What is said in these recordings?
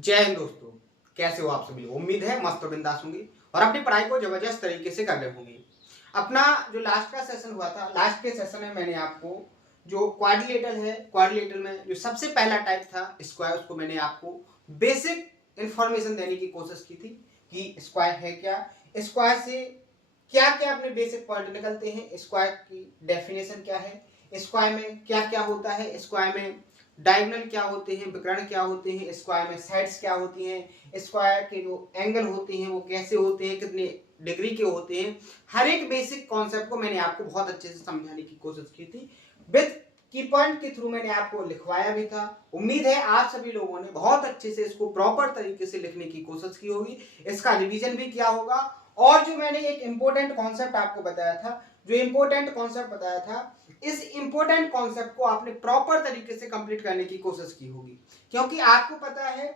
जय हिंद दोस्तों, कैसे हो आप सभी लोग। उम्मीद है मस्त और बिंदास होंगे और अपनी पढ़ाई को जबरदस्त तरीके से कर रहे होंगे। अपना जो लास्ट का सेशन हुआ था, लास्ट के सेशन में मैंने आपको जो क्वाड्रिलेटरल है, क्वाड्रिलेटरल में जो सबसे पहला टाइप था स्क्वायर, उसको मैंने आपको बेसिक इंफॉर्मेशन देने की कोशिश की थी कि स्क्वायर है क्या, स्क्वायर से क्या क्या अपने बेसिक पॉइंट निकलते हैं, स्क्वायर की डेफिनेशन क्या है, स्क्वायर में क्या क्या होता है, स्क्वायर में डायगोनल क्या होते हैं, विकर्ण क्या होते हैं, स्क्वायर में साइड्स क्या होती हैं, स्क्वायर के जो एंगल होते हैं वो कैसे होते हैं, कितने डिग्री के होते हैं। हर एक बेसिक कॉन्सेप्ट को मैंने आपको बहुत अच्छे से समझाने की कोशिश की थी। विद की पॉइंट के थ्रू मैंने आपको लिखवाया भी था। उम्मीद है आप सभी लोगों ने बहुत अच्छे से इसको प्रॉपर तरीके से लिखने की कोशिश की होगी, इसका रिवीजन भी किया होगा। और जो मैंने एक इंपॉर्टेंट कॉन्सेप्ट आपको बताया था, जो इंपॉर्टेंट कॉन्सेप्ट बताया था, इस इंपॉर्टेंट कॉन्सेप्ट को आपने प्रॉपर तरीके से कंप्लीट करने की कोशिश की होगी। क्योंकि आपको पता है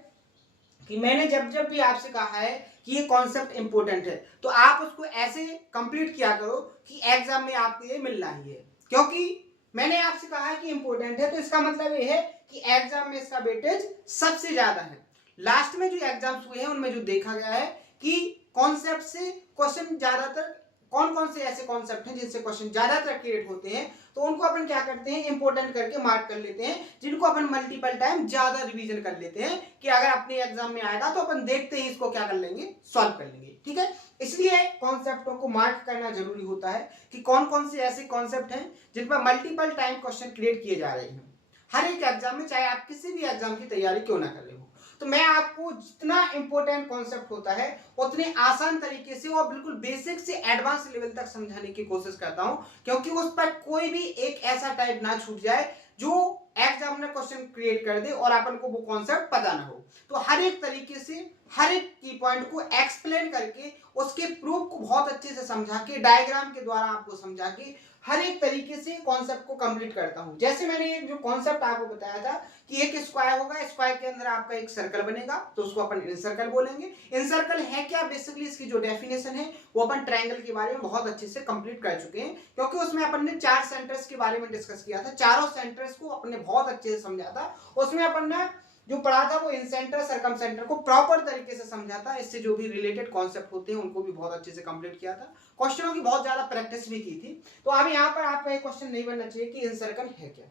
कि मैंने जब जब भी आपसे कहा है कि ये कॉन्सेप्ट इंपॉर्टेंट है, तो आप उसको ऐसे कंप्लीट किया करो कि एग्जाम में आपको ये मिलना ही है। क्योंकि मैंने आपसे कहा है कि इंपॉर्टेंट है, तो इसका मतलब ये है कि एग्जाम में इसका वेटेज सबसे ज्यादा है। लास्ट में जो एग्जाम्स हुए हैं उनमें जो देखा गया है कि कॉन्सेप्ट से क्वेश्चन ज्यादातर कौन कौन से ऐसे कॉन्सेप्ट हैं जिनसे क्वेश्चन ज्यादातर क्रिएट होते हैं, तो उनको अपन क्या करते हैं, इंपॉर्टेंट करके मार्क कर लेते हैं, जिनको अपन मल्टीपल टाइम ज्यादा रिवीजन कर लेते हैं कि अगर अपने एग्जाम में आएगा तो अपन देखते ही इसको क्या कर लेंगे, सॉल्व कर लेंगे। ठीक है, इसलिए कॉन्सेप्टों को मार्क करना जरूरी होता है कि कौन कौन से ऐसे कॉन्सेप्ट हैं जिन पर मल्टीपल टाइम क्वेश्चन क्रिएट किए जा रहे हैं हर एक एग्जाम में, चाहे आप किसी भी एग्जाम की तैयारी क्यों ना कर रहे हो। तो मैं आपको जितना इंपॉर्टेंट कॉन्सेप्ट होता है उतने आसान तरीके से और बिल्कुल बेसिक से एडवांस लेवल तक समझाने की कोशिश करता हूं, क्योंकि उस पर कोई भी एक ऐसा टाइप ना छूट जाए जो एग्जामिनर क्वेश्चन क्रिएट कर दे और अपन को वो कॉन्सेप्ट पता ना हो। तो हर एक तरीके से हर एक की पॉइंट को एक्सप्लेन करके उसके प्रूफ को बहुत अच्छे से समझा के डायग्राम के द्वारा आपको समझा के हर एक तरीके से कॉन्सेप्ट को कंप्लीट करता हूं। जैसे मैंने एक जो कॉन्सेप्ट आपको बताया था कि एक स्क्वायर होगा, स्क्वायर के अंदर आपका एक सर्कल बनेगा, तो उसको अपन इन सर्कल बोलेंगे। इन सर्कल है क्या, बेसिकली इसकी जो डेफिनेशन है वो अपन ट्रायंगल के बारे में बहुत अच्छे से कंप्लीट कर चुके हैं, क्योंकि उसमें अपन ने 4 सेंटर्स के बारे में डिस्कस किया था। चारों सेंटर्स को अपन ने बहुत अच्छे से समझा था। उसमें अपन ने जो पढ़ा था वो इन सेंटर सरकम सेंटर को प्रॉपर तरीके से समझा था, इससे जो भी रिलेटेड कॉन्सेप्ट होते हैं उनको भी बहुत अच्छे से कंप्लीट किया था। क्वेश्चनों की बहुत ज्यादा प्रैक्टिस भी की थी। तो अब यहाँ पर आपका एक क्वेश्चन नहीं बनना चाहिए कि इन सर्कल है क्या।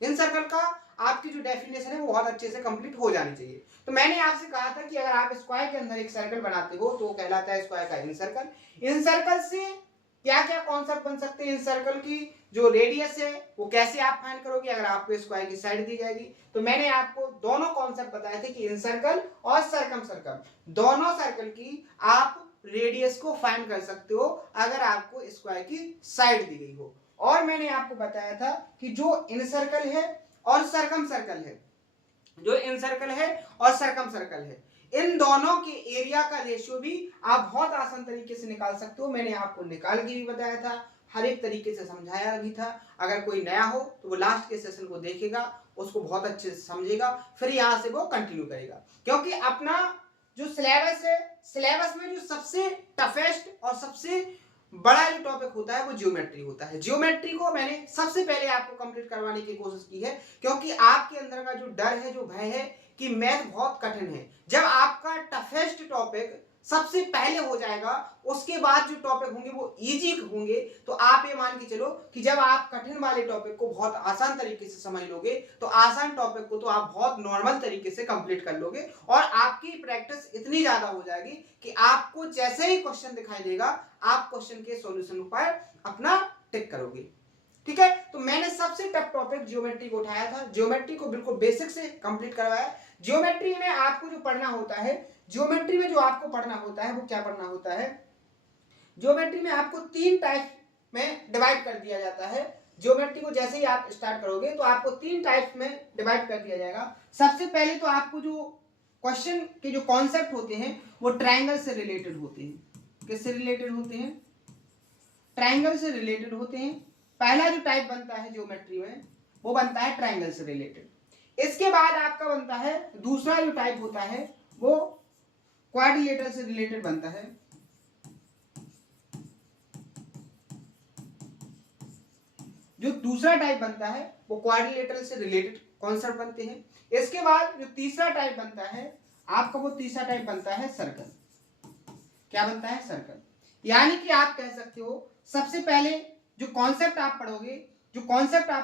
इन सर्कल का आपकी जो डेफिनेशन है वो बहुत अच्छे से कंप्लीट हो जानी चाहिए। तो मैंने आपसे कहा था कि अगर आप स्क्वायर के अंदर एक सर्कल बनाते हो तो वो कहलाता है स्क्वायर का इन सर्कल। इन सर्कल से क्या क्या कॉन्सेप्ट बन सकते हैं, इन सर्कल की जो रेडियस है वो कैसे आप फाइंड करोगे अगर आपको स्क्वायर की साइड दी जाएगी। तो मैंने आपको दोनों कॉन्सेप्ट बताए थे कि इन सर्कल और सरकम सर्कल, दोनों सर्कल की आप रेडियस को फाइंड कर सकते हो अगर आपको स्क्वायर की साइड दी गई हो। और मैंने आपको बताया था कि जो इन सर्कल है और सरकम सर्कल है, जो इन सर्कल है और सरकम सर्कल है, इन दोनों के एरिया का रेशियो भी आप बहुत आसान तरीके से निकाल सकते हो। मैंने आपको निकाल के भी बताया था, हर एक तरीके से समझाया भी था। अगर कोई नया हो तो वो लास्ट के सेशन को देखेगा, उसको बहुत अच्छे से समझेगा, फिर यहां से वो कंटिन्यू करेगा। क्योंकि अपना जो सिलेबस है, सिलेबस में जो सबसे टफेस्ट और सबसे बड़ा जो टॉपिक होता है वो ज्योमेट्री होता है। ज्योमेट्री को मैंने सबसे पहले आपको कंप्लीट करवाने की कोशिश की है, क्योंकि आपके अंदर का जो डर है, जो भय है कि मैथ बहुत कठिन है, जब आपका टफेस्ट टॉपिक सबसे पहले हो जाएगा उसके बाद जो टॉपिक होंगे वो इजी होंगे, तो आप ये मान के चलो कि जब आप कठिन वाले टॉपिक को बहुत आसान तरीके से समझ लोगे तो आसान टॉपिक को तो आप बहुत नॉर्मल तरीके से कंप्लीट कर लोगे और आपकी प्रैक्टिस इतनी ज्यादा हो जाएगी कि आपको जैसे ही क्वेश्चन दिखाई देगा आप क्वेश्चन के सॉल्यूशन पर अपना टिक करोगे। ठीक है, तो मैंने सबसे टफ टॉपिक ज्योमेट्री को उठाया था, ज्योमेट्री को बिल्कुल बेसिक से कंप्लीट करवाया। ज्योमेट्री में आपको जो पढ़ना होता है, ज्योमेट्री में जो आपको पढ़ना होता है वो क्या पढ़ना होता है, ज्योमेट्री में आपको 3 टाइप में डिवाइड कर दिया जाता है। ज्योमेट्री को जैसे ही आप स्टार्ट करोगे तो आपको 3 टाइप्स में डिवाइड कर दिया जाएगा। सबसे पहले तो आपको जो क्वेश्चन के जो कॉन्सेप्ट होते हैं वो ट्रायंगल से रिलेटेड होते हैं। किससे रिलेटेड होते हैं, ट्रायंगल से रिलेटेड होते हैं। पहला जो टाइप बनता है ज्योमेट्री में वो बनता है ट्रायंगल से रिलेटेड। इसके बाद आपका बनता है दूसरा जो टाइप होता है वो क्वाड्रिलेटरल से रिलेटेड बनता है। जो दूसरा टाइप बनता है वो क्वाड्रिलेटरल से रिलेटेड कॉन्सेप्ट बनते हैं। इसके बाद जो तीसरा टाइप बनता है आपका वो तीसरा टाइप बनता है सर्कल। क्या बनता है? सर्कल। यानी कि आप कह सकते हो सबसे पहले जो कॉन्सेप्ट आप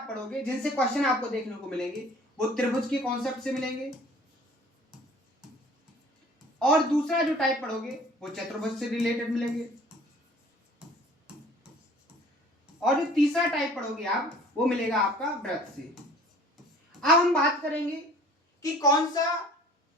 पढ़ोगे जिनसे क्वेश्चन आपको देखने को मिलेंगे वो त्रिभुज के कॉन्सेप्ट से मिलेंगे, और दूसरा जो टाइप पढ़ोगे वो चतुर्भुज से रिलेटेड मिलेंगे, और जो तीसरा टाइप पढ़ोगे आप वो मिलेगा आपका वृत्त से। अब हम बात करेंगे कि कौन सा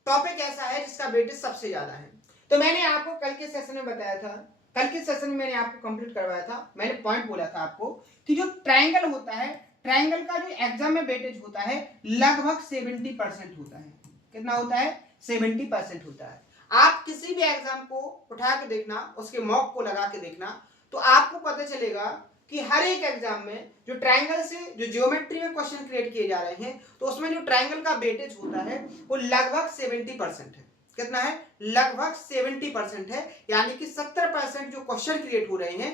टॉपिक ऐसा है जिसका वेटेज सबसे ज्यादा है। तो मैंने आपको कल के सेशन में बताया था, कल के सेशन में मैंने आपको कंप्लीट करवाया था, मैंने पॉइंट बोला था आपको कि जो ट्रायंगल होता है, ट्रायंगल का जो एग्जाम में वेटेज होता है लगभग 70% होता है। कितना होता है? 70% होता है। आप किसी भी एग्जाम को उठा के देखना, उसके मॉक को लगा के देखना, तो आपको पता चलेगा कि हर एक एग्जाम में जो ट्रायंगल से जो ज्योमेट्री में क्वेश्चन क्रिएट किए जा रहे हैं तो उसमें जो ट्रायंगल का वेटेज होता है वो लगभग 70% है। कितना है? लगभग 70% है। यानी कि 70% जो क्वेश्चन क्रिएट हो रहे हैं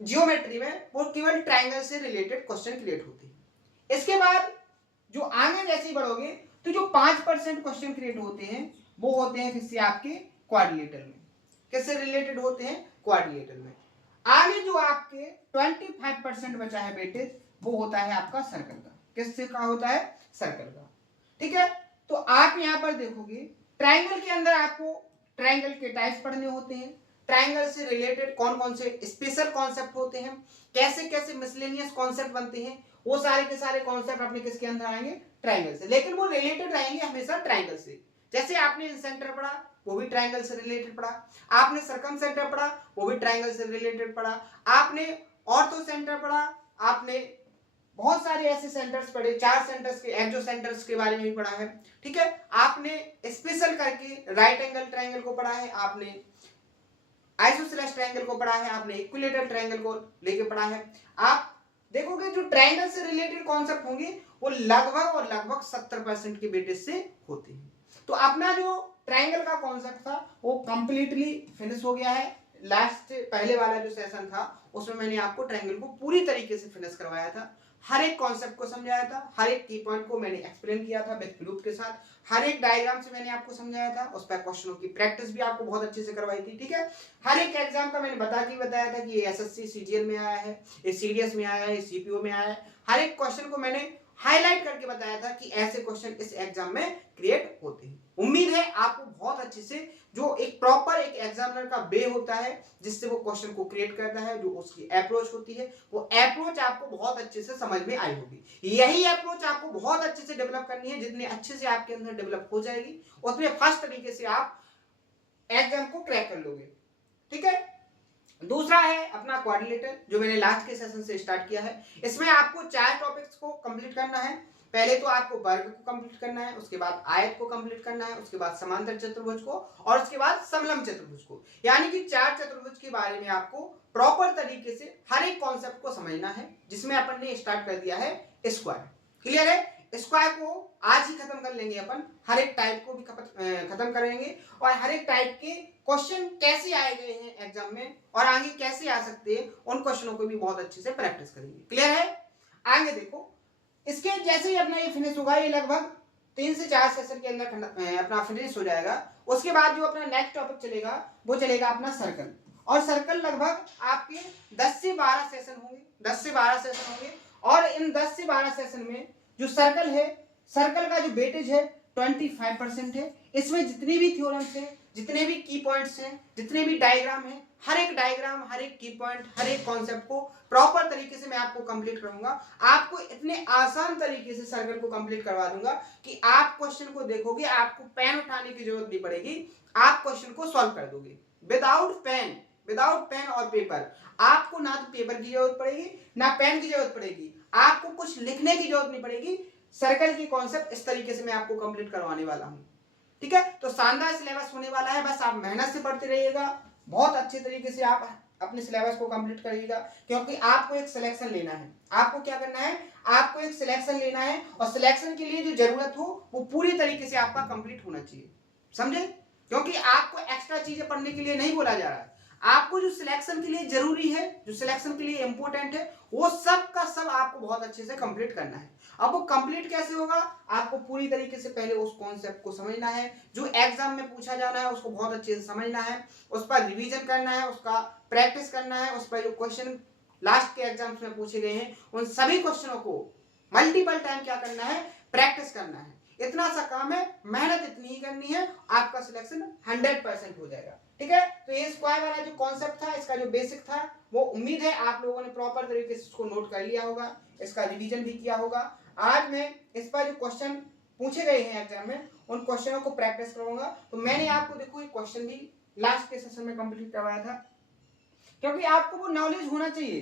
जियोमेट्री में वो केवल ट्रायंगल से रिलेटेड क्वेश्चन क्रिएट होते हैं। इसके बाद जो आगे जैसे ही बढ़ोगे तो जो 5% क्वेश्चन क्रिएट होते हैं वो होते हैं किससे? आपके क्वाड्रिलेटरल में। किससे रिलेटेड होते हैं? क्वाड्रिलेटरल में। आगे जो आपके 25% बचा है वेटेज वो होता है आपका सर्कल का। किससे का होता है? सर्कल का। ठीक है, तो आप यहां पर देखोगे ट्रायंगल के अंदर आपको ट्रायंगल के टाइप्स पढ़ने होते हैं, ट्रायंगल से रिलेटेड कौन कौन से स्पेशल कॉन्सेप्ट होते हैं, कैसे कैसे मिसलेनियस कॉन्सेप्ट बनते हैं, वो सारे के सारे कॉन्सेप्ट अपने किसके अंदर आएंगे? ट्रायंगल से। लेकिन वो रिलेटेड रहेंगे हमेशा ट्रायंगल से। जैसे आपने इंसेंटर पढ़ा वो भी ट्रायंगल से रिलेटेड पढ़ा, आपने सर्कमसेंटर पढ़ा वो भी ट्रायंगल से रिलेटेड पढ़ा, आपने ऑर्थो सेंटर पढ़ा, आपने बहुत सारे ऐसे सेंटर्स पढ़े, 4 सेंटर्स के एक्सो सेंटर्स के बारे में भी पढ़ा है। ठीक है, आपने स्पेशल करके राइट एंगल ट्रायंगल को पढ़ा है, आपने आइसोसेलेस ट्रायंगल को पढ़ा है, आपने इक्विलेटरल ट्रायंगल को लेके पढ़ा है। आप देखोगे जो ट्रायंगल से रिलेटेड कॉन्सेप्ट होंगे वो लगभग 70% के वेटेज से होते हैं। तो अपना जो ट्रायंगल का कॉन्सेप्ट था वो कंप्लीटली फिनिश हो गया है। लास्ट पहले वाला जो सेशन था उसमें मैंने आपको ट्रायंगल को पूरी तरीके से फिनिश करवाया था, हर एक कॉन्सेप्ट को समझाया था, हर एक की पॉइंट को मैंने एक्सप्लेन किया था विद प्रूफ के साथ, हर एक डायग्राम से मैंने आपको समझाया था, उस पर क्वेश्चनों की प्रैक्टिस भी आपको बहुत अच्छे से करवाई थी। ठीक है, हर एक एग्जाम का मैंने बताया था कि ये एसएससी सीजीएल में आया है, ये सीडीएस में आया है, सीपीओ में आया है, हर एक क्वेश्चन को मैंने हाईलाइट करके बताया था कि ऐसे क्वेश्चन इस एग्जाम में क्रिएट होते हैं। उम्मीद है आपको बहुत अच्छे से जो एक प्रॉपर एक एग्जामिनर का वे होता है जिससे वो क्वेश्चन को क्रिएट करता है, जो उसकी अप्रोच होती है वो अप्रोच आपको बहुत अच्छे से समझ में आई होगी। यही अप्रोच आपको बहुत अच्छे से डेवलप करनी है। जितने अच्छे से आपके अंदर डेवलप हो जाएगी उतने फास्ट तरीके से आप एग्जाम को क्रैक कर लोगे। ठीक है, दूसरा है अपना क्वाड्रिलेटरल जो मैंने लास्ट के सेशन से स्टार्ट किया है। इसमें आपको 4 टॉपिक्स को कंप्लीट करना है। पहले तो आपको वर्ग को कंप्लीट करना है, उसके बाद आयत को कंप्लीट करना है, उसके बाद समांतर चतुर्भुज को, और उसके बाद समलंब चतुर्भुज को। यानी कि 4 चतुर्भुज के बारे में आपको प्रॉपर तरीके से हर एक कॉन्सेप्ट को समझना है, जिसमें अपन ने स्टार्ट कर दिया है स्क्वायर। क्लियर है? स्क्वायर को आज ही खत्म कर लेंगे अपन, हर एक टाइप को भी खत्म करेंगे, और हर एक टाइप के क्वेश्चन कैसे आए गए हैं एग्जाम में और आगे कैसे आ सकते हैं उन क्वेश्चनों को भी बहुत अच्छे से प्रैक्टिस करेंगे। क्लियर है? आगे देखो, इसके जैसे ही अपना ये फिनिश होगा, ये लगभग 3 से 4 सेशन के अंदर अपना फिनिश हो जाएगा। उसके बाद जो अपना नेक्स्ट टॉपिक चलेगा वो चलेगा अपना सर्कल, और सर्कल लगभग आपके 10 से 12 सेशन होंगे, 10 से 12 सेशन होंगे। और इन 10 से 12 सेशन में जो सर्कल है, सर्कल का जो वेटेज है 25% है। इसमें जितनी भी थ्योरम्स हैं, जितने भी की पॉइंट्स हैं, जितने भी डायग्राम हैं, हर एक डायग्राम, हर एक की पॉइंट, हर एक कॉन्सेप्ट को प्रॉपर तरीके से मैं आपको कंप्लीट करूंगा। आपको इतने आसान तरीके से सर्कल को कंप्लीट करवा दूंगा कि आप क्वेश्चन को देखोगे, आपको पेन उठाने की जरूरत नहीं पड़ेगी, आप क्वेश्चन को सॉल्व कर दोगे विदाउट पेन और पेपर। आपको ना तो पेपर की जरूरत पड़ेगी ना पेन की जरूरत पड़ेगी, आपको कुछ लिखने की जरूरत नहीं पड़ेगी। सर्कल की कॉन्सेप्ट इस तरीके से मैं आपको कंप्लीट करवाने वाला हूं। ठीक है, तो शानदार सिलेबस होने वाला है, बस आप मेहनत से पढ़ते रहिएगा, बहुत अच्छे तरीके से आप अपने सिलेबस को कंप्लीट करिएगा, क्योंकि आपको एक सिलेक्शन लेना है। आपको क्या करना है? आपको एक सिलेक्शन लेना है, और सिलेक्शन के लिए जो जरूरत हो वो पूरी तरीके से आपका कंप्लीट होना चाहिए। समझे? क्योंकि आपको एक्स्ट्रा चीजें पढ़ने के लिए नहीं बोला जा रहा है, आपको जो सिलेक्शन के लिए जरूरी है, जो सिलेक्शन के लिए इंपॉर्टेंट है, वो सब का सब आपको बहुत अच्छे से कंप्लीट करना है। अब वो कंप्लीट कैसे होगा, आपको पूरी तरीके से पहले उस कॉन्सेप्ट को समझना है, जो एग्जाम में पूछा जाना है उसको बहुत अच्छे से समझना है, उस पर रिवीजन करना है, उसका प्रैक्टिस करना है, उस पर जो क्वेश्चन लास्ट के एग्जाम्स में पूछे गए हैं उन सभी क्वेश्चनों को मल्टीपल टाइम क्या करना है, प्रैक्टिस करना है। इतना सा काम है, मेहनत इतनी ही करनी है, आपका सिलेक्शन 100% हो जाएगा। ठीक है, तो ये स्क्वायर वाला जो कॉन्सेप्ट था, इसका जो बेसिक था, वो उम्मीद है आप लोगों ने प्रॉपर तरीके से इसको नोट कर लिया होगा, इसका रिवीजन भी किया होगा। आज मैं इस पर जो क्वेश्चन पूछे गए हैं एग्जाम में उन क्वेश्चनों को प्रैक्टिस करूंगा। तो मैंने आपको देखो ये क्वेश्चन भी लास्ट के सेशन में कंप्लीट करवाया था, क्योंकि आपको वो नॉलेज होना चाहिए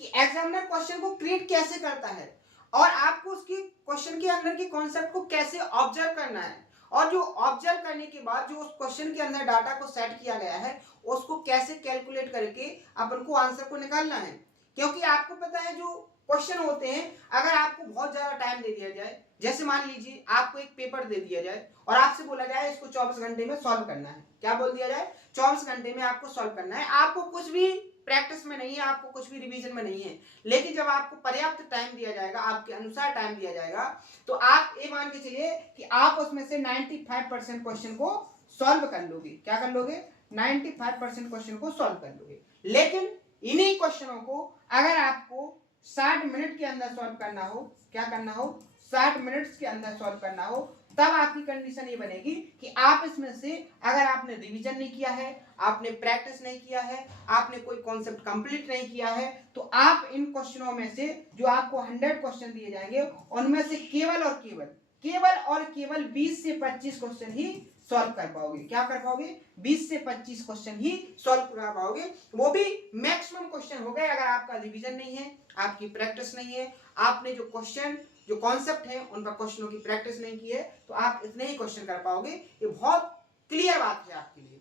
कि एग्जामिनर क्वेश्चन को क्रिएट कैसे करता है और आपको उसकी क्वेश्चन के अंदर की कॉन्सेप्ट को कैसे ऑब्जर्व करना है, और जो ऑब्जर्व करने के बाद जो उस क्वेश्चन के अंदर डाटा को सेट किया गया है उसको कैसे कैलकुलेट करके अपन को आंसर को निकालना है। क्योंकि आपको पता है जो क्वेश्चन होते हैं, अगर आपको बहुत ज्यादा टाइम दे दिया जाए, जैसे मान लीजिए आपको एक पेपर दे दिया जाए और आपसे बोला जाए इसको 24 घंटे में सॉल्व करना है, क्या बोल दिया जाए, 24 घंटे में आपको सॉल्व करना है, आपको कुछ भी प्रैक्टिस में नहीं है, आपको कुछ भी रिवीजन में नहीं है, लेकिन जब आपको पर्याप्त टाइम दिया जाएगा, आपके अनुसार टाइम दिया जाएगा, तो आप ये मान के चलिए कि आप उसमें से 95% क्वेश्चन को सॉल्व कर लोगे। क्या कर लोगे, 95% क्वेश्चन को सॉल्व कर लोगे। लेकिन इन्हीं क्वेश्चनों को अगर आपको 60 मिनट के अंदर सॉल्व करना हो, क्या करना हो, 60 मिनट्स के अंदर सॉल्व करना हो, तब आपकी कंडीशन ये बनेगी कि आप इसमें से अगर आपने रिवीजन नहीं किया है, आपने प्रैक्टिस नहीं किया है, आपने कोई कॉन्सेप्ट कंप्लीट नहीं किया है, तो आप इन क्वेश्चनों में से जो आपको 100 क्वेश्चन दिए जाएंगे उनमें से केवल 20 से 25 क्वेश्चन ही सॉल्व कर पाओगे। क्या कर पाओगे, 20 से 25 क्वेश्चन ही सॉल्व कर पाओगे, वो भी मैक्सिमम क्वेश्चन हो गए अगर आपका रिवीजन नहीं है, आपकी प्रैक्टिस नहीं है, आपने जो क्वेश्चन जो कॉन्सेप्ट है उन पर क्वेश्चनों की प्रैक्टिस नहीं की है, तो आप इतने ही क्वेश्चन कर पाओगे। ये बहुत क्लियर बात है आपके लिए,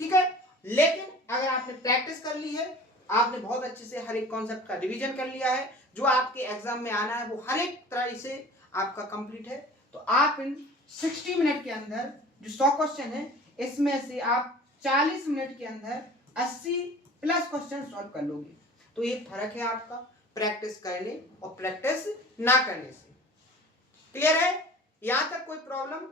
ठीक है। लेकिन अगर आपने प्रैक्टिस कर ली है, आपने बहुत अच्छे से हर एक कॉन्सेप्ट का रिवीजन कर लिया है, जो आपके एग्जाम में आना है वो हर एक तरह से आपका कंप्लीट है, तो आप इन 60 मिनट के अंदर जो 100 क्वेश्चन है इसमें से आप 40 मिनट के अंदर 80 प्लस क्वेश्चन सॉल्व कर लोगे। तो ये फर्क है आपका प्रैक्टिस करने और प्रैक्टिस ना करने से। क्लियर है, यहां तक कोई प्रॉब्लम?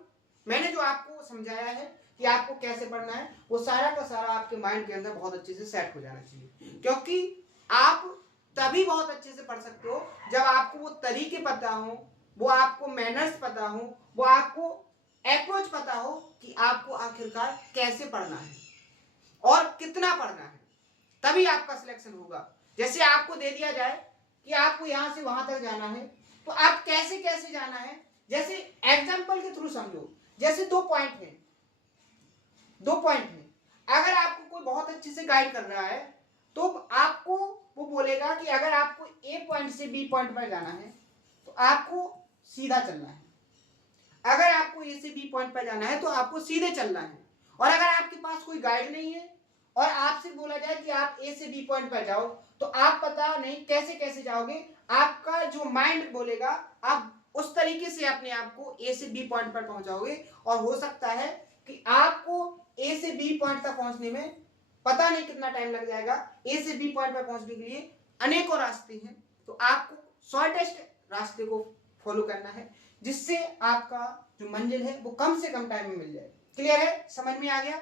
मैंने जो आपको समझाया है कि आपको कैसे पढ़ना है, वो सारा का सारा आपके माइंड के अंदर बहुत अच्छे से सेट हो जाना चाहिए, क्योंकि आप तभी बहुत अच्छे से पढ़ सकते हो जब आपको वो तरीके पता हो, वो आपको मैनर्स पता हो, वो आपको अप्रोच पता हो कि आपको आखिरकार कैसे पढ़ना है और कितना पढ़ना है, तभी आपका सिलेक्शन होगा। जैसे आपको दे दिया जाए कि आपको यहां से वहां तक जाना है, तो आप कैसे कैसे जाना है, जैसे एग्जाम्पल के थ्रू समझो। जैसे दो पॉइंट हैं, अगर आपको कोई बहुत अच्छे से गाइड कर रहा है तो आपको वो बोलेगा कि अगर आपको ए पॉइंट से बी पॉइंट पर जाना है तो आपको सीधा चलना है, अगर आपको ए से बी पॉइंट पर जाना है तो आपको सीधे चलना है। और अगर आपके पास कोई गाइड नहीं है और आपसे बोला जाए कि आप ए से बी पॉइंट पर जाओ, तो आप पता नहीं कैसे कैसे जाओगे, आपका जो माइंड बोलेगा आप उस तरीके से अपने आप को ए से बी पॉइंट पर पहुंचाओगे, और हो सकता है कि आपको ए से बी पॉइंट तक पहुंचने में पता नहीं कितना टाइम लग जाएगा। ए से बी पॉइंट पर पहुंचने के लिए अनेकों रास्ते हैं, तो आपको शॉर्टेस्ट रास्ते को फॉलो करना है, जिससे आपका जो मंजिल है वो कम से कम टाइम में मिल जाए। क्लियर है, समझ में आ गया?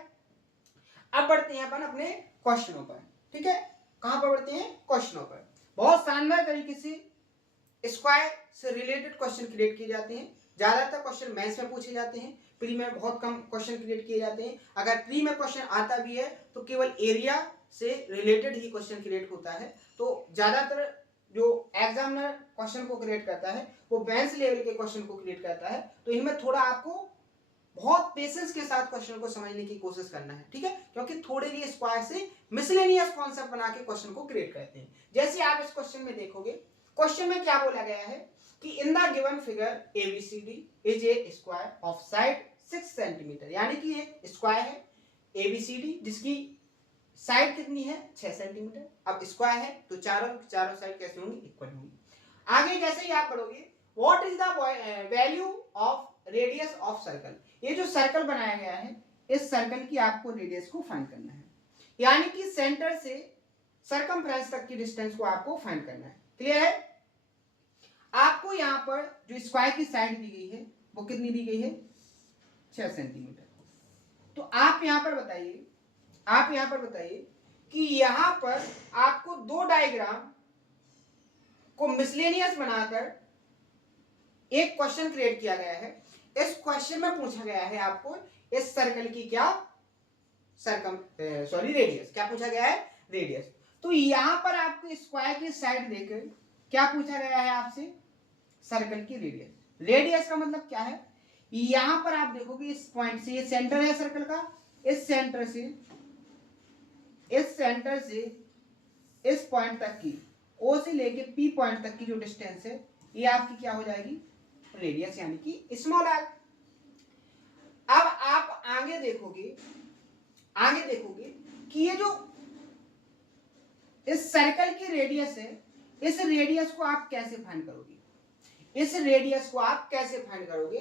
अब बढ़ते हैं अपन अपने क्वेश्चनों पर। ठीक है, कहां पर बढ़ते हैं, क्वेश्चनों पर। बहुत शानदार तरीके से स्क्वायर से रिलेटेड क्वेश्चन क्रिएट किए जाते हैं। ज्यादातर क्वेश्चन मैथ्स में पूछे जाते हैं, प्री में बहुत कम क्वेश्चन क्रिएट किए जाते हैं। अगर प्री में क्वेश्चन आता भी है तो केवल एरिया से रिलेटेड ही क्वेश्चन क्रिएट होता है। तो ज्यादातर जो एग्जामिनर क्वेश्चन को क्रिएट करता है वो बेंच लेवल के क्वेश्चन को क्रिएट करता है, तो इनमें थोड़ा आपको बहुत पेशेंस के साथ क्वेश्चन को समझने की कोशिश करना है। ठीक है, क्योंकि थोड़े लिए स्क्वायर से मिसलेनियस कॉन्सेप्ट बना के क्वेश्चन को क्रिएट करते हैं। जैसे आप इस क्वेश्चन में देखोगे, क्वेश्चन में क्या बोला गया है कि in the given figure ABCD is a square of side 6 centimetre, यानी कि एक स्क्वायर है एबीसीडी जिसकी साइड कितनी है, 6 सेंटीमीटर। अब स्क्वायर है तो चारों साइड कैसे होंगी, इक्वल होंगी। आगे जैसे ही आप पढ़ोगे, what is the value of radius of circle, ये जो सर्कल बनाया गया है इस सर्कल की आपको रेडियस को फाइंड करना है। यानी कि सेंटर से सरकमफ्रेंस तक की डिस्टेंस को आपको फाइंड करना है। क्लियर है? आपको यहां पर जो स्क्वायर की साइड दी गई है वो कितनी दी गई है? 6 सेंटीमीटर। तो आप यहां पर बताइए कि यहां पर आपको दो डायग्राम को मिसलेनियस बनाकर एक क्वेश्चन क्रिएट किया गया है। इस क्वेश्चन में पूछा गया है आपको इस सर्कल की क्या रेडियस, क्या पूछा गया है? रेडियस। तो यहां पर आपको स्क्वायर की साइड देकर क्या पूछा गया है आपसे? सर्कल की रेडियस। रेडियस का मतलब क्या है? यहां पर आप देखोगे इस पॉइंट से, ये सेंटर है सर्कल का, इस सेंटर से इस पॉइंट तक की, ओ से लेके पी पॉइंट तक की जो डिस्टेंस है ये आपकी क्या हो जाएगी? रेडियस, यानी कि स्मॉल आर। अब आप आगे देखोगे कि ये जो इस सर्कल की रेडियस है, इस रेडियस को आप कैसे फाइंड करोगे?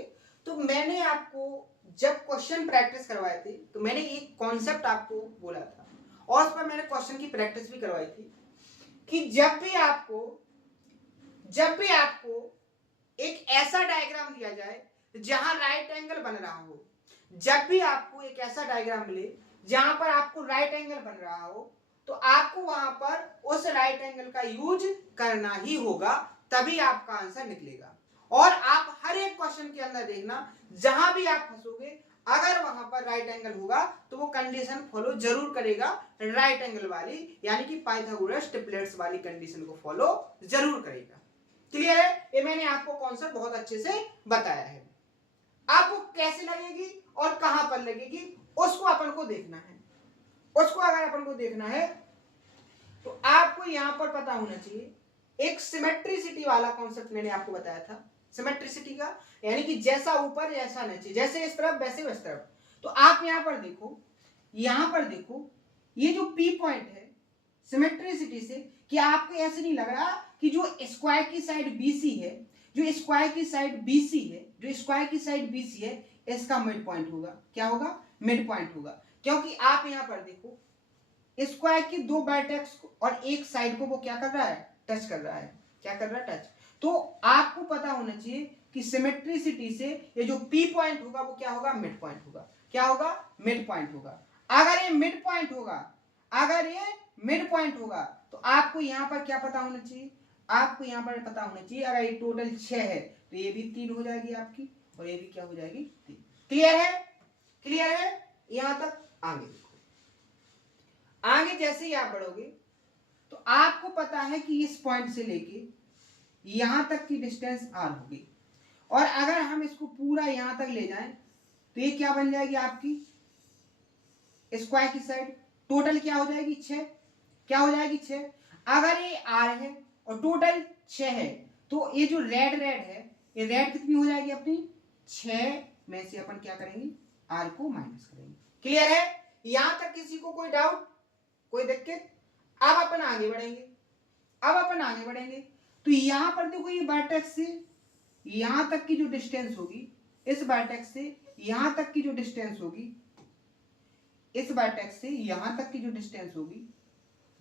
तो मैंने आपको जब क्वेश्चन प्रैक्टिस करवाए थे तो मैंने एक कॉन्सेप्ट आपको बोला था और उस पर मैंने क्वेश्चन की प्रैक्टिस भी करवाई थी कि जब भी आपको एक ऐसा डायग्राम दिया जाए जहां राइट एंगल बन रहा हो, जब भी आपको एक ऐसा डायग्राम मिले जहां पर आपको राइट एंगल बन रहा हो, तो आपको वहां पर उस राइट एंगल का यूज करना ही होगा, तभी आपका आंसर निकलेगा। और आप हर एक क्वेश्चन के अंदर देखना, जहां भी आप फंसोगे, अगर वहां पर राइट एंगल होगा तो वो कंडीशन फॉलो जरूर करेगा, राइट एंगल वाली, यानी कि पाइथागोरस ट्रिपलेट्स वाली कंडीशन को फॉलो जरूर करेगा। क्लियर है? ये मैंने आपको कॉन्सेप्ट बहुत अच्छे से बताया है। आपको कैसे लगेगी और कहां पर लगेगी उसको अपन को देखना है। उसको अगर अपन को देखना है तो आपको यहां पर पता होना चाहिए, एक सिमेट्रिसिटी वाला कॉन्सेप्ट मैंने आपको बताया था, सिमेट्रिसिटी का, यानी कि जैसा ऊपर ऐसा नीचे, जैसे इस तरफ वैसे उस तरफ। तो आप यहां पर देखो ये जो पी पॉइंट है, सिमेट्रिसिटी से क्या आपको ऐसे नहीं लग रहा कि जो स्क्वायर की साइड बीसी है, इसका मिड पॉइंट होगा? क्या होगा? मिड पॉइंट होगा। क्योंकि आप यहां पर देखो स्क्वायर की दो वर्टेक्स और एक साइड को वो क्या कर रहा है? टच कर रहा है। क्या कर रहा है? टच। तो आपको पता होना चाहिए कि सिमेट्रिसिटी से ये जो पी पॉइंट होगा वो क्या होगा? मिड पॉइंट होगा। क्या होगा? मिड पॉइंट होगा। अगर ये मिड पॉइंट होगा तो आपको यहां पर क्या पता होना चाहिए? अगर ये टोटल 6 है तो ये भी 3 हो जाएगी आपकी, और ये भी क्या हो जाएगी? 3। क्लियर है? यहां तक आगे जैसे ही आप बढ़ोगे तो आपको पता है कि इस पॉइंट से लेके यहां तक की डिस्टेंस r होगी, और अगर हम इसको पूरा यहां तक ले जाएं तो ये क्या बन जाएगी आपकी? स्क्वायर की साइड टोटल क्या हो जाएगी? 6। क्या हो जाएगी? 6। अगर ये r है और टोटल 6 है तो ये जो रेड है, ये रेड कितनी हो जाएगी अपनी? 6 में से अपन क्या करेंगे? r को माइनस करेंगे। क्लियर है? यहां तक किसी को कोई डाउट, कोई दिक्कत? अब अपन आगे बढ़ेंगे तो यहां पर देखो, ये वर्टेक्स से यहां तक की जो डिस्टेंस होगी, इस वर्टेक्स से यहां तक की जो डिस्टेंस होगी,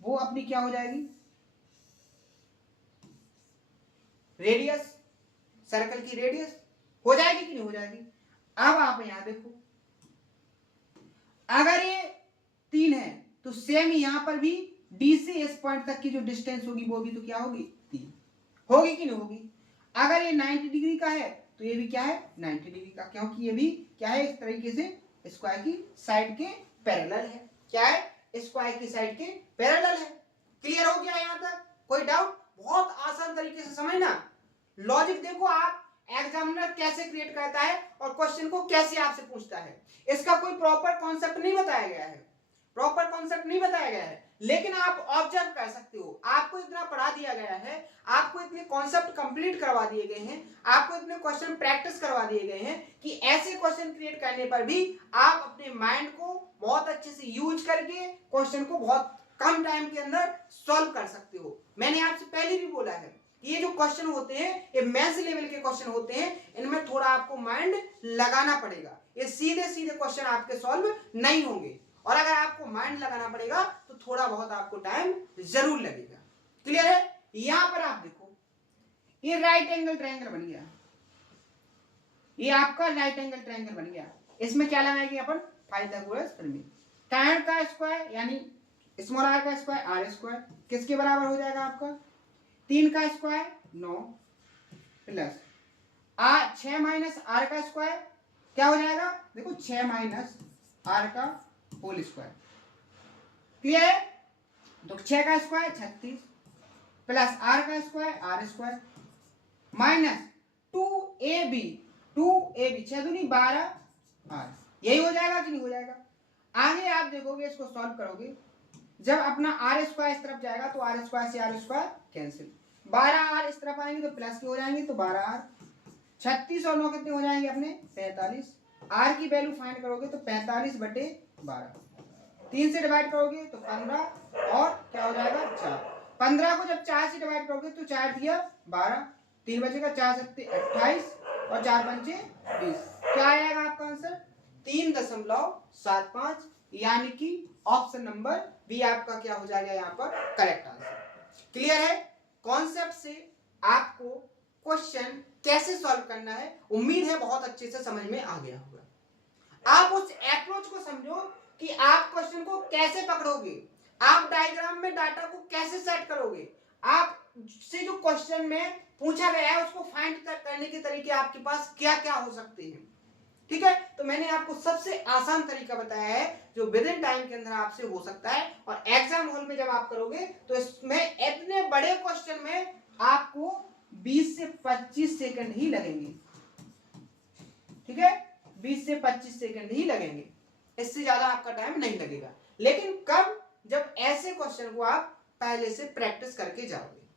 वो अपनी क्या हो जाएगी? रेडियस, सर्कल की रेडियस हो जाएगी कि नहीं हो जाएगी? अब आप यहां देखो, अगर ये 3 है तो सेम यहां पर भी डी से इस पॉइंट तक की जो डिस्टेंस होगी वो भी तो क्या होगी? 3 होगी कि नहीं होगी? अगर ये 90 डिग्री का है तो ये भी क्या है? 90 डिग्री का, क्योंकि ये भी क्या है? एक तरीके से स्क्वायर की साइड के पैरेलल है। क्या है? स्क्वायर की साइड के पैरेलल है। क्लियर हो गया यहां तक? कोई डाउट? बहुत आसान तरीके से समझना। लॉजिक देखो आप, एग्जामिनर कैसे क्रिएट करता है और क्वेश्चन को कैसे आपसे पूछता है, इसका कोई प्रॉपर कॉन्सेप्ट नहीं बताया गया है, लेकिन आप ऑब्जर्व कर सकते हो। आपको इतना पढ़ा दिया गया है, आपको इतने कॉन्सेप्ट कंप्लीट करवा दिए गए हैं, आपको इतने क्वेश्चन प्रैक्टिस करवा दिए गए हैं कि ऐसे क्वेश्चन क्रिएट करने पर भी आप अपने माइंड को बहुत अच्छे से यूज करके क्वेश्चन को बहुत कम टाइम के अंदर सॉल्व कर सकते हो। मैंने आपसे पहले भी बोला है, ये जो क्वेश्चन होते हैं ये मैथ्स लेवल के क्वेश्चन होते हैं, इनमें थोड़ा आपको माइंड लगाना पड़ेगा। ये सीधे क्वेश्चन आपके सॉल्व नहीं होंगे। और अगर आपको माइंड लगाना पड़ेगा तो थोड़ा बहुत आपको टाइम जरूर लगेगा। क्लियर है? यहां पर आप देखो ये राइट एंगल ट्रायंगल बन गया, ये आपका राइट एंगल ट्रायंगल बन गया। इसमें क्या लगाएंगे अपन? पाइथागोरस प्रमेय। tan का स्क्वायर यानी स्मॉल r का स्क्वायर आर स्क्वायर किसके बराबर हो जाएगा आपका? 3 का स्क्वायर 9 प्लस 6 माइनस आर का स्क्वायर क्या हो जाएगा? देखो 6 माइनस आर का होल स्क्वायर। क्लियर है? तो 6 का स्क्वायर 36 प्लस आर का square r square minus 2ab 6 दूनी 12 आर। यही हो जाएगा कि नहीं हो जाएगा? आगे आप देखोगे इसको सॉल्व करोगे, जब अपना आर स्क्वायर इस तरफ जाएगा तो आर स्क्वायर से आर स्क्वायर कैंसिल, 12 आर इस तरफ आएंगे तो प्लस के हो जाएंगे तो 12 आर, 36 और 9 कितने हो जाएंगे अपने? 45। आर की वैल्यू फाइंड करोगे तो 45/12, 3 से डिवाइड करोगे तो 15 और क्या हो जाएगा? 4। 15 को जब 4 से डिवाइड करोगे तो 4 दिया 12, 3 बचेगा, 4 7 28 और 4 पंचे 20। क्या आएगा आपका आंसर? 3.75, यानी कि ऑप्शन नंबर बी आपका क्या हो जाएगा यहाँ पर करेक्ट आंसर। क्लियर है? कॉन्सेप्ट से आपको क्वेश्चन कैसे सॉल्व करना है उम्मीद है बहुत अच्छे से समझ में आ गया होगा। आप उस अप्रोच को समझो कि आप क्वेश्चन को कैसे पकड़ोगे, आप डायग्राम में डाटा को कैसे सेट करोगे, आप से जो क्वेश्चन में पूछा गया है उसको फाइंड करने के तरीके आपके पास क्या क्या हो सकते हैं। ठीक है? तो मैंने आपको सबसे आसान तरीका बताया है जो विद इन टाइम के अंदर आपसे हो सकता है, और एग्जाम हॉल में जब आप करोगे तो इसमें इतने बड़े क्वेश्चन में आपको 20 से 25 सेकंड ही लगेंगे। ठीक है? 20 से 25 सेकंड ही लगेंगे, इससे ज्यादा आपका टाइम नहीं लगेगा। लेकिन कब? जब ऐसे क्वेश्चन को आप पहले से प्रैक्टिस करके जाओगे।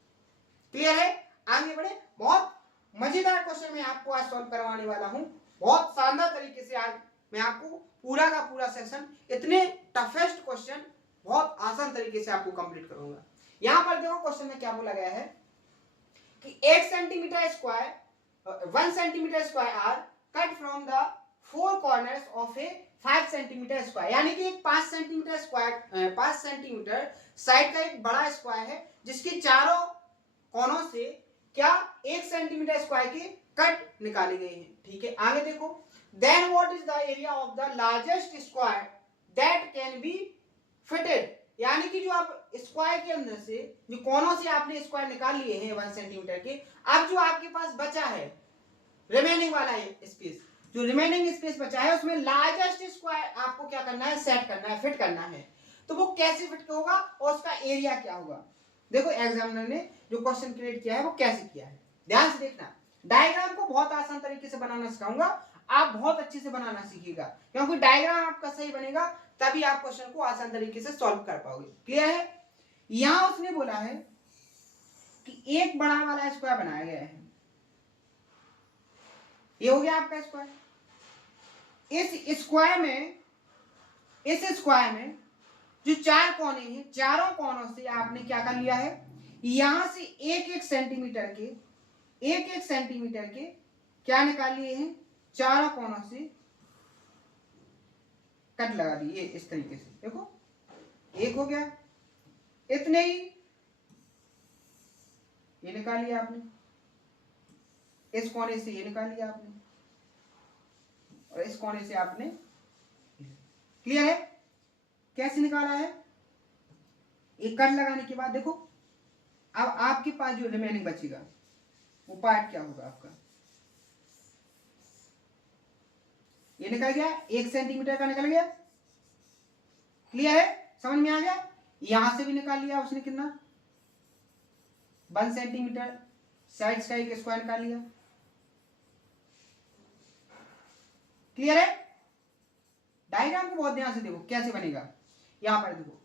क्लियर है? आगे बढ़े। बहुत मजेदार क्वेश्चन मैं आपको आज सॉल्व करवाने वाला हूं, बहुत शानदार तरीके से। आज मैं आपको पूरा का पूरा सेशन इतने टफेस्ट क्वेश्चन बहुत आसान तरीके से आपको कंप्लीट करूंगा। यहां पर देखो क्वेश्चन में क्या बोला गया है कि 1 centimetre square 1 centimetre square are cut from the 4 corners of a 5 centimetre square, यानी कि एक 5 सेंटीमीटर स्क्वायर 5 सेंटीमीटर साइड का एक बड़ा स्क्वायर है जिसके चारों कोनों से क्या 1 सेंटीमीटर स्क्वायर के कट निकाले गए हैं। ठीक है? आगे देखो, then what is the area of the largest square that can be fitted, यानी कि जो आप स्क्वायर के अंदर से जो कोनों से आपने स्क्वायर निकाल लिए हैं 1 सेंटीमीटर के, अब जो आपके पास बचा है रिमेनिंग वाला स्पेस, जो रिमेनिंग स्पेस बचा है उसमें लार्जेस्ट स्क्वायर आपको क्या करना है? सेट करना है, फिट करना है। तो वो कैसे फिट होगा और उसका एरिया क्या होगा? देखो एग्जामिनर ने जो क्वेश्चन क्रिएट किया है वो कैसे किया है, ध्यान से देखना। डायग्राम को बहुत आसान तरीके से बनाना सिखाऊंगा, आप बहुत अच्छे से बनाना सीखिएगा, क्योंकि डायग्राम आपका सही बनेगा तभी आप क्वेश्चन को आसान तरीके से सॉल्व कर पाओगे। क्लियर है? यहां उसने बोला है कि एक बड़ा वाला स्क्वायर बनाया गया है, ये हो गया आपका स्क्वायर। इस स्क्वायर में जो 4 कोने हैं, चारों कोनों से आपने क्या कर लिया है? यहां से एक सेंटीमीटर के क्या निकाल लिए हैं? चारों कोनों से कट लगा दिए इस तरीके से। देखो एक हो गया, इतने ही ये निकाल लिया आपने, इस कोने से ये निकाल लिया आपने और इस कोने से आपने। क्लियर है? कैसे निकाला है? एक कट लगाने के बाद देखो अब आपके पास जो रिमेनिंग बचेगा वो पार्ट क्या होगा आपका? ये निकल गया, 1 सेंटीमीटर का निकल गया। क्लियर है? समझ में आ गया? यहां से भी निकाल लिया उसने, कितना? 1 सेंटीमीटर साइड्स का एक स्क्वायर निकाल लिया। क्लियर है? डायग्राम को बहुत ध्यान से देखो कैसे बनेगा। यहां पर देखो,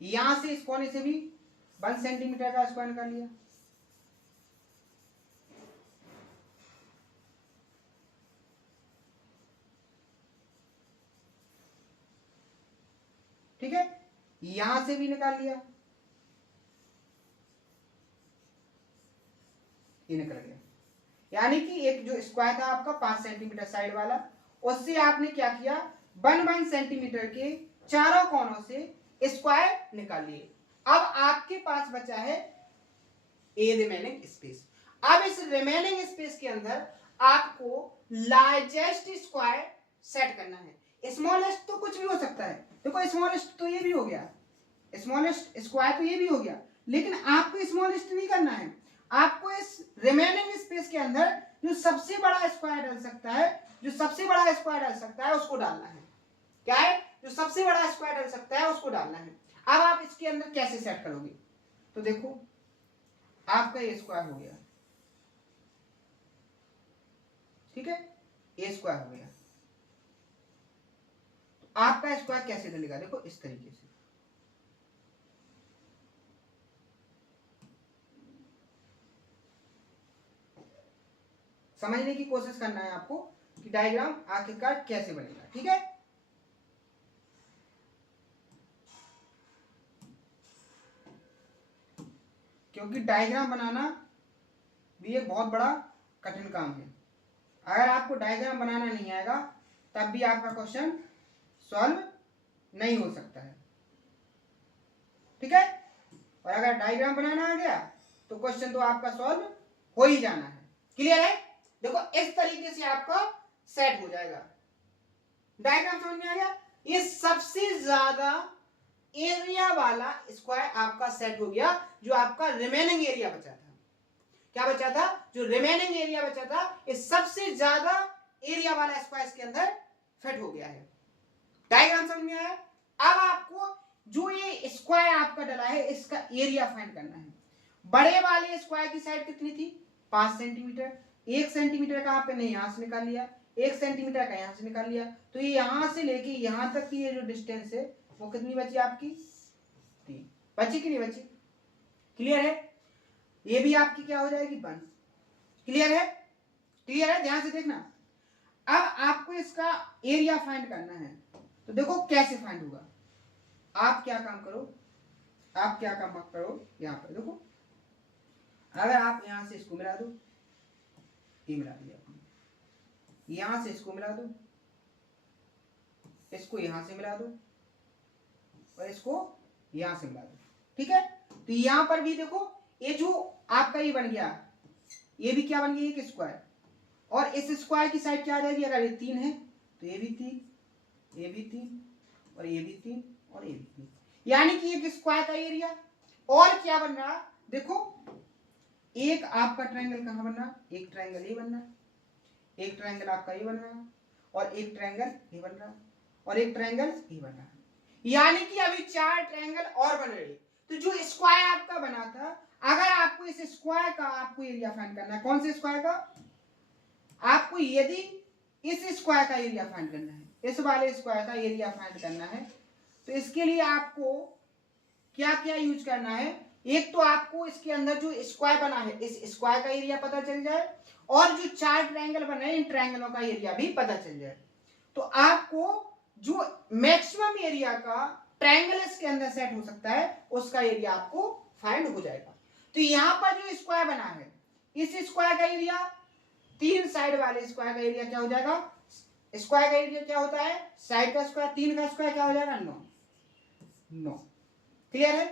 यहां से इस कोने से भी 1 सेंटीमीटर का स्क्वायर निकाल लिया। ठीक है? यहां से भी निकाल लिया, ये निकल गया। यानी कि एक जो स्क्वायर था आपका 5 सेंटीमीटर साइड वाला, उससे आपने क्या किया? 1 सेंटीमीटर के चारों कोनों से स्क्वायर निकालिए। अब आपके पास बचा है ए रिमेनिंग स्पेस। अब इस रिमेनिंग स्पेस के अंदर आपको लार्जेस्ट स्क्वायर सेट करना है। स्मॉलेस्ट तो कुछ भी हो सकता है, देखो स्मॉलेस्ट तो ये भी हो गया, स्मॉलेस्ट स्क्वायर तो ये भी हो गया, लेकिन आपको स्मॉलेस्ट नहीं करना है, आपको इस रिमेनिंग स्पेस के अंदर जो सबसे बड़ा स्क्वायर डाल सकता है, जो सबसे बड़ा स्क्वायर डाल सकता है उसको डालना है। क्या है? जो सबसे बड़ा स्क्वायर डाल सकता है उसको डालना है। अब आप इसके अंदर कैसे सेट करोगे? तो देखो आपका ए स्क्वायर हो गया, ठीक है, ए स्क्वायर हो गया। तो आपका स्क्वायर कैसे डलेगा? देखो इस तरीके से, समझने की कोशिश करना है आपको कि डायग्राम आखिरकार कैसे बनेगा, ठीक है। क्योंकि डायग्राम बनाना भी एक बहुत बड़ा कठिन काम है। अगर आपको डायग्राम बनाना नहीं आएगा तब भी आपका क्वेश्चन सॉल्व नहीं हो सकता है, ठीक है। और अगर डायग्राम बनाना आ गया तो क्वेश्चन तो आपका सॉल्व हो ही जाना है। क्लियर है? देखो इस तरीके से आपका सेट हो जाएगा। डायग्राम समझ में आ गया? ये सबसे ज्यादा एरिया वाला स्क्वायर आपका सेट हो गया, जो आपका रिमेनिंग एरिया बचा था। क्या बचा था? जो रिमेनिंग एरिया बचा था, ये सबसे ज्यादा एरिया वाला स्क्वायर इसके अंदर फिट हो गया है। डायग्राम समझ में आया? अब आपको जो ये स्क्वायर आपका डला है इसका एरिया फाइंड करना है। बड़े वाले स्क्वायर की साइड कितनी थी? 5 सेंटीमीटर। 1 सेंटीमीटर का आपने यहां से निकाल लिया, 1 सेंटीमीटर का यहां से निकाल लिया, तो ये यहां से लेके यहां तक की ये जो डिस्टेंस है वो कितनी बची आपकी? 3 बची कि नहीं बची? क्लियर है? ये भी आपकी क्या हो जाएगी? 1। क्लियर है? क्लियर है? ध्यान से देखना। अब आपको इसका एरिया फाइंड करना है, तो देखो कैसे फाइंड होगा। आप क्या काम करो, आप क्या काम करो, यहां पर देखो, अगर आप यहां से इसको मिला दो, ये मिला दिया, यहां से इसको मिला दो, इसको यहां से मिला दो और इसको यहां से मिला दो, ठीक है। तो यहां पर भी देखो ये जो आपका ये बन गया, ये भी क्या बन गया? एक स्क्वायर। और इस स्क्वायर की साइड क्या आ जाएगी? अगर ये 3 है तो ये भी 3, ये भी 3 और ये भी 3 और ये भी 3, यानी कि एक स्क्वायर का एरिया। और क्या बन रहा? देखो एक आपका ट्रायंगल कहां बन रहा? एक ट्रायंगल ये बन रहा, एक ट्रायंगल आपका ये बन रहा, और एक ट्रायंगल ये बन रहा, और एक ट्रायंगल ये बन रहा, यानी कि अभी 4 ट्रायंगल और बन रहे। तो जो स्क्वायर आपका बना था, अगर आपको इस स्क्वायर का आपको एरिया फाइंड करना है, कौन से स्क्वायर का? आपको यदि इस स्क्वायर का एरिया फाइंड करना है, इस वाले स्क्वायर का एरिया फाइंड करना है, तो इसके लिए आपको क्या क्या यूज करना है? एक तो आपको इसके अंदर जो स्क्वायर बना है इस स्क्वायर का एरिया पता चल जाए, और जो 4 ट्रायंगल बने इन ट्रायंगलों का एरिया भी पता चल जाए, तो आपको जो मैक्सिमम एरिया का ट्रायंगल इसके अंदर सेट हो सकता है उसका एरिया आपको फाइंड हो जाएगा। तो यहां पर जो स्क्वायर बना है, इस स्क्वायर का एरिया, 3 साइड वाले स्क्वायर का एरिया क्या हो जाएगा? स्क्वायर का एरिया क्या होता है? साइड का स्क्वायर, 3 का स्क्वायर क्या हो जाएगा? 9। क्लियर है?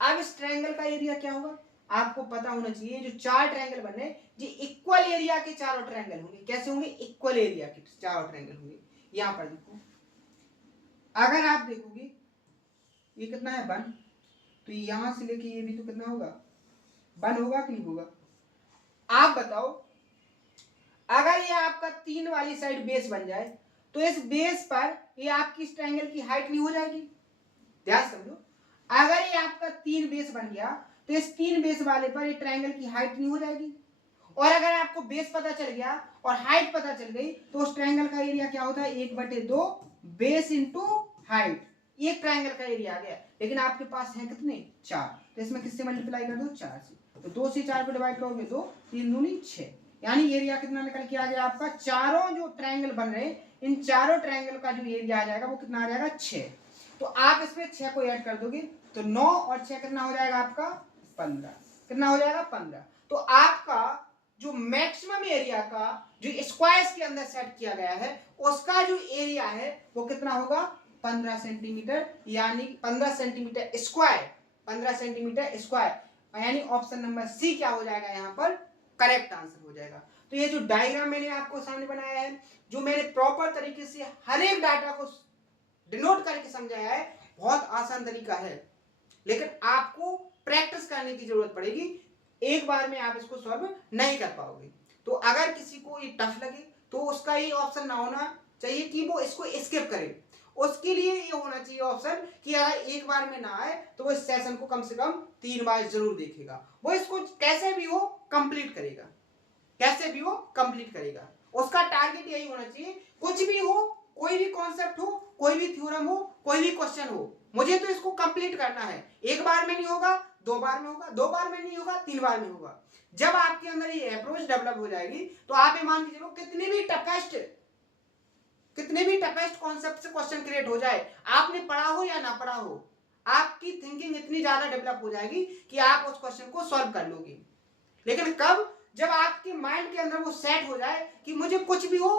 अब इस ट्रायंगल का एरिया क्या होगा आपको पता होना चाहिए। जो 4 ट्रायंगल बने ये इक्वल एरिया के चारों ट्रायंगल होंगे। कैसे होंगे? इक्वल एरिया के चारों ट्रायंगल होंगे। यहां पर देखो, अगर आप देखोगे ये कितना है? 1, तो यहां से लेके ये भी तो कितना होगा? 1 होगा कि नहीं होगा? आप बताओ, अगर ये आपका 3 वाली साइड बेस बन जाए तो इस बेस पर ये आपकी इस ट्रायंगल की हाइट नहीं हो जाएगी? ध्यान समझो, अगर ये आपका 3 बेस बन गया तो इस 3 बेस वाले पर ये ट्रायंगल की हाइट नहीं हो जाएगी? और अगर आपको बेस पता चल गया और हाइट पता चल गई तो उस ट्रायंगल का एरिया क्या होता है? 1/2 बेस इंटू हाइट, एक ट्रायंगल का एरिया आ गया। लेकिन आपके पास है कितने? 4, तो इसमें किससे मल्टीप्लाई कर दो? 4 से। तो 2 से 4 को डिवाइड करोगे 2, 3 दूनी 6, यानी एरिया कितना निकल के आ गया आपका? चारों जो ट्रायंगल बन रहे इन चारों ट्रायंगल का जो एरिया आ जाएगा वो कितना आ जाएगा? 6। तो आप इसमें 6 को ऐड कर दोगे तो 9 और 6 कितना हो जाएगा आपका? 15। कितना हो जाएगा? 15। तो आपका जो मैक्सिमम एरिया का जो स्क्वायर्स के अंदर सेट किया गया है उसका जो एरिया है वो कितना होगा? 15 सेंटीमीटर, यानी 15 सेंटीमीटर स्क्वायर, 15 सेंटीमीटर स्क्वायर, यानी ऑप्शन नंबर सी क्या हो जाएगा यहाँ पर करेक्ट आंसर हो जाएगा। तो ये जो डायग्राम मैंने आपको सामने बनाया है, जो मैंने प्रॉपर तरीके से हर एक डाटा को डिनोट करके समझाया है, बहुत आसान तरीका है, लेकिन आपको प्रैक्टिस करने की जरूरत पड़ेगी, एक बार में आप इसको सॉल्व नहीं कर पाओगे। तो अगर किसी को ये टफ लगे तो उसका ये ऑप्शन ना होना चाहिए कि वो इसको स्किप करे, उसके लिए ये होना चाहिए ऑप्शन कि अगर एक बार में ना आए तो वो इस सेशन को कम से कम 3 बार जरूर देखेगा, वो इसको कैसे भी हो कंप्लीट करेगा, कैसे भी हो कंप्लीट करेगा। उसका टारगेट यही होना चाहिए, कुछ भी हो, कोई भी कॉन्सेप्ट हो, कोई भी थ्योरम हो, कोई भी क्वेश्चन हो, मुझे तो इसको कंप्लीट करना है। एक बार में नहीं होगा, 2 बार में होगा, 2 बार में नहीं होगा, 3 बार में होगा। जब आपके अंदर ये अप्रोच डेवलप हो जाएगी तो आप ये मान के चलो कितने भी टफेस्ट कॉन्सेप्ट से क्वेश्चन क्रिएट हो जाए, आपने पढ़ा हो या ना पढ़ा हो, आपकी थिंकिंग इतनी ज्यादा डेवलप हो जाएगी कि आप उस क्वेश्चन को सॉल्व कर लोगे। लेकिन कब? जब आपके माइंड के अंदर वो सेट हो जाए कि मुझे कुछ भी हो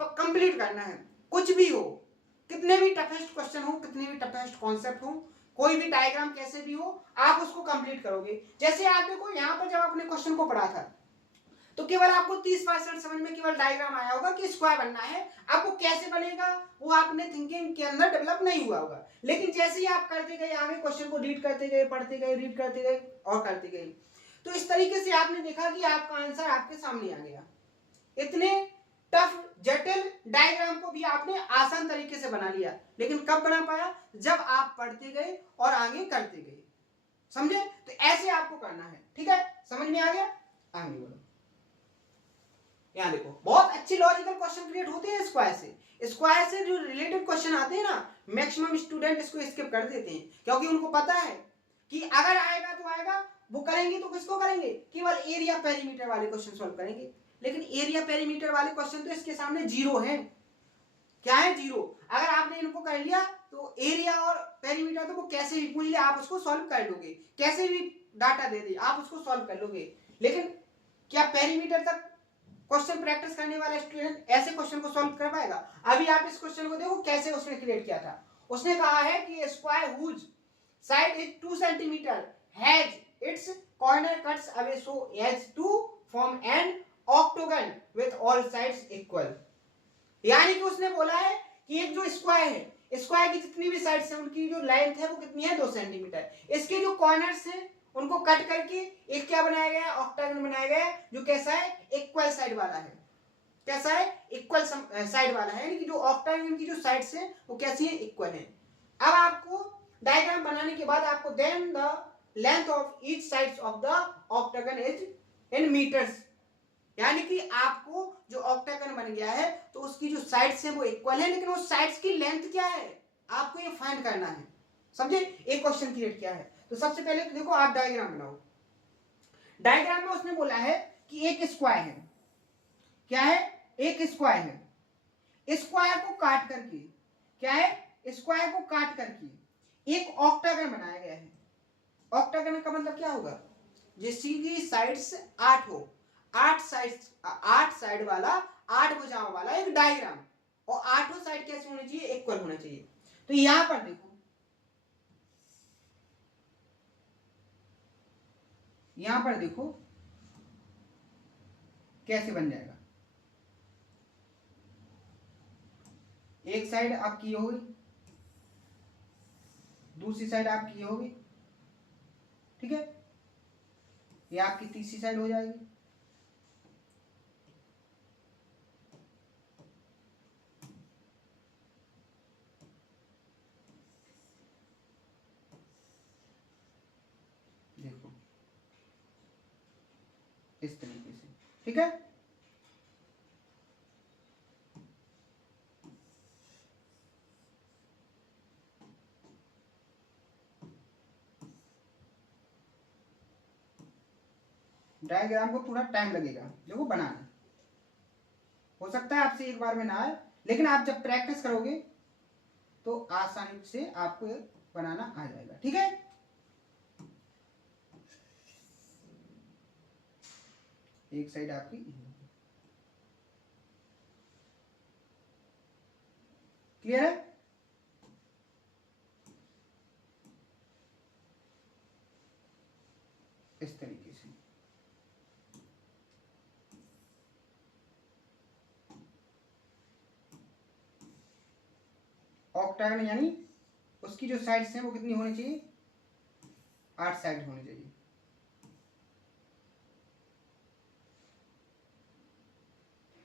कंप्लीट करना है, कुछ भी हो, कितने भी टफेस्ट क्वेश्चन हो, कितने भी टफेस्ट कॉन्सेप्ट हो, कोई भी डायग्राम कैसे भी हो, आप उसको कंप्लीट करोगे। जैसे आप देखो यहाँ पर जब आपने क्वेश्चन को पढ़ा था तो केवल आपको 30% समझ में केवल डायग्राम आया होगा कि स्क्वायर बनना है, आपको कैसे बनेगा वो आपने थिंकिंग के अंदर डेवलप नहीं हुआ होगा। लेकिन जैसे ही आप करते गए, आगे क्वेश्चन को रीड करते गए, पढ़ते गए, रीड करते गए और करते गए, तो इस तरीके से आपने देखा कि आपका आंसर आपके सामने आ गया। इतने टफ जटिल डायग्राम को भी आपने आसान तरीके से बना लिया। लेकिन कब बना पाया? जब आप पढ़ते गए और आगे करते गए। समझे? तो ऐसे आपको करना है। ठीक है, समझ में आ गया? आगे बोलो। यहाँ देखो, बहुत अच्छे लॉजिकल क्वेश्चन क्रिएट होते हैं स्क्वायर से। स्क्वायर से जो रिलेटेड क्वेश्चन आते हैं ना, मैक्सिमम स्टूडेंट इसको स्किप कर देते हैं, क्योंकि उनको पता है कि अगर आएगा तो आएगा, वो करेंगे तो किसको करेंगे? केवल एरिया पेरीमीटर वाले क्वेश्चन सॉल्व करेंगे। लेकिन एरिया पेरीमीटर वाले क्वेश्चन तो इसके सामने जीरो है। क्या है? जीरो। अगर आपने इनको कर लिया तो एरिया और पेरीमीटर तो वो कैसे भी पूछ ले आप उसको सॉल्व कर लोगे, कैसे भी डाटा दे दे आप उसको सॉल्व कर लोगे। लेकिन क्या पेरीमीटर तक क्वेश्चन प्रैक्टिस करने वाला स्टूडेंट ऐसे क्वेश्चन को सॉल्व कर पाएगा? अभी आप इस क्वेश्चन को देखो कैसे उसने क्रिएट किया था। उसने कहा है कि square whose side is 2 centimetre has its corner cuts away so as to form an octagon with all sides equal. यानी कि उसने बोला है कि एक जो स्क्वायर है, स्क्वायर की जितनी भी साइड्स हैं उनकी जो लेंथ है वो कितनी है? 2 सेंटीमीटर। इसके जो कॉर्नर्स हैं उनको कट करके एक क्या बनाया गया है? ऑक्टागन बनाया गया है, जो कैसा है? इक्वल साइड वाला है। कैसा है? इक्वल साइड वाला है, यानी कि जो ऑक्टागन की जो साइड्स हैं वो कैसी है? इक्वल है। अब आपको डायग्राम बनाने के बाद आपको then the length of each sides of the octagon is in metres, यानी कि आपको जो ऑक्टागन बन गया है तो उसकी जो साइड्स हैं वो इक्वल है, लेकिन उस साइड्स की लेंथ क्या है आपको ये फाइंड करना है। समझे? एक क्वेश्चन क्रिएट किया है तो सबसे पहले तो देखो आप डायग्राम बनाओ। डायग्राम में उसने बोला है कि एक स्क्वायर है। क्या है? एक स्क्वायर है। स्क्वायर को काट करके, क्या है? स्क्वायर को काट करके एक ऑक्टागन बनाया गया है। ऑक्टागन का मतलब क्या होगा? जिसकी साइड्स 8 हो, 8 साइड वाला, 8 भुजाओं वाला एक डायग्राम, और 8 साइड कैसे होनी चाहिए? इक्वल होना चाहिए। तो यहां पर देखो, यहां पर देखो कैसे बन जाएगा। एक साइड आपकी ये होगी, दूसरी साइड आपकी ये होगी, ठीक है? ये आपकी तीसरी साइड हो जाएगी। देखो इस तरीके से, ठीक है? डायग्राम को थोड़ा टाइम लगेगा देखो बनाने, हो सकता है आपसे एक बार में ना आए, लेकिन आप जब प्रैक्टिस करोगे तो आसानी से आपको बनाना आ जाएगा, ठीक है? एक साइड आपकी, क्लियर है? इस तरीके से। ऑक्टागन यानी उसकी जो साइड्स हैं वो कितनी होनी चाहिए, 8 साइड होनी चाहिए।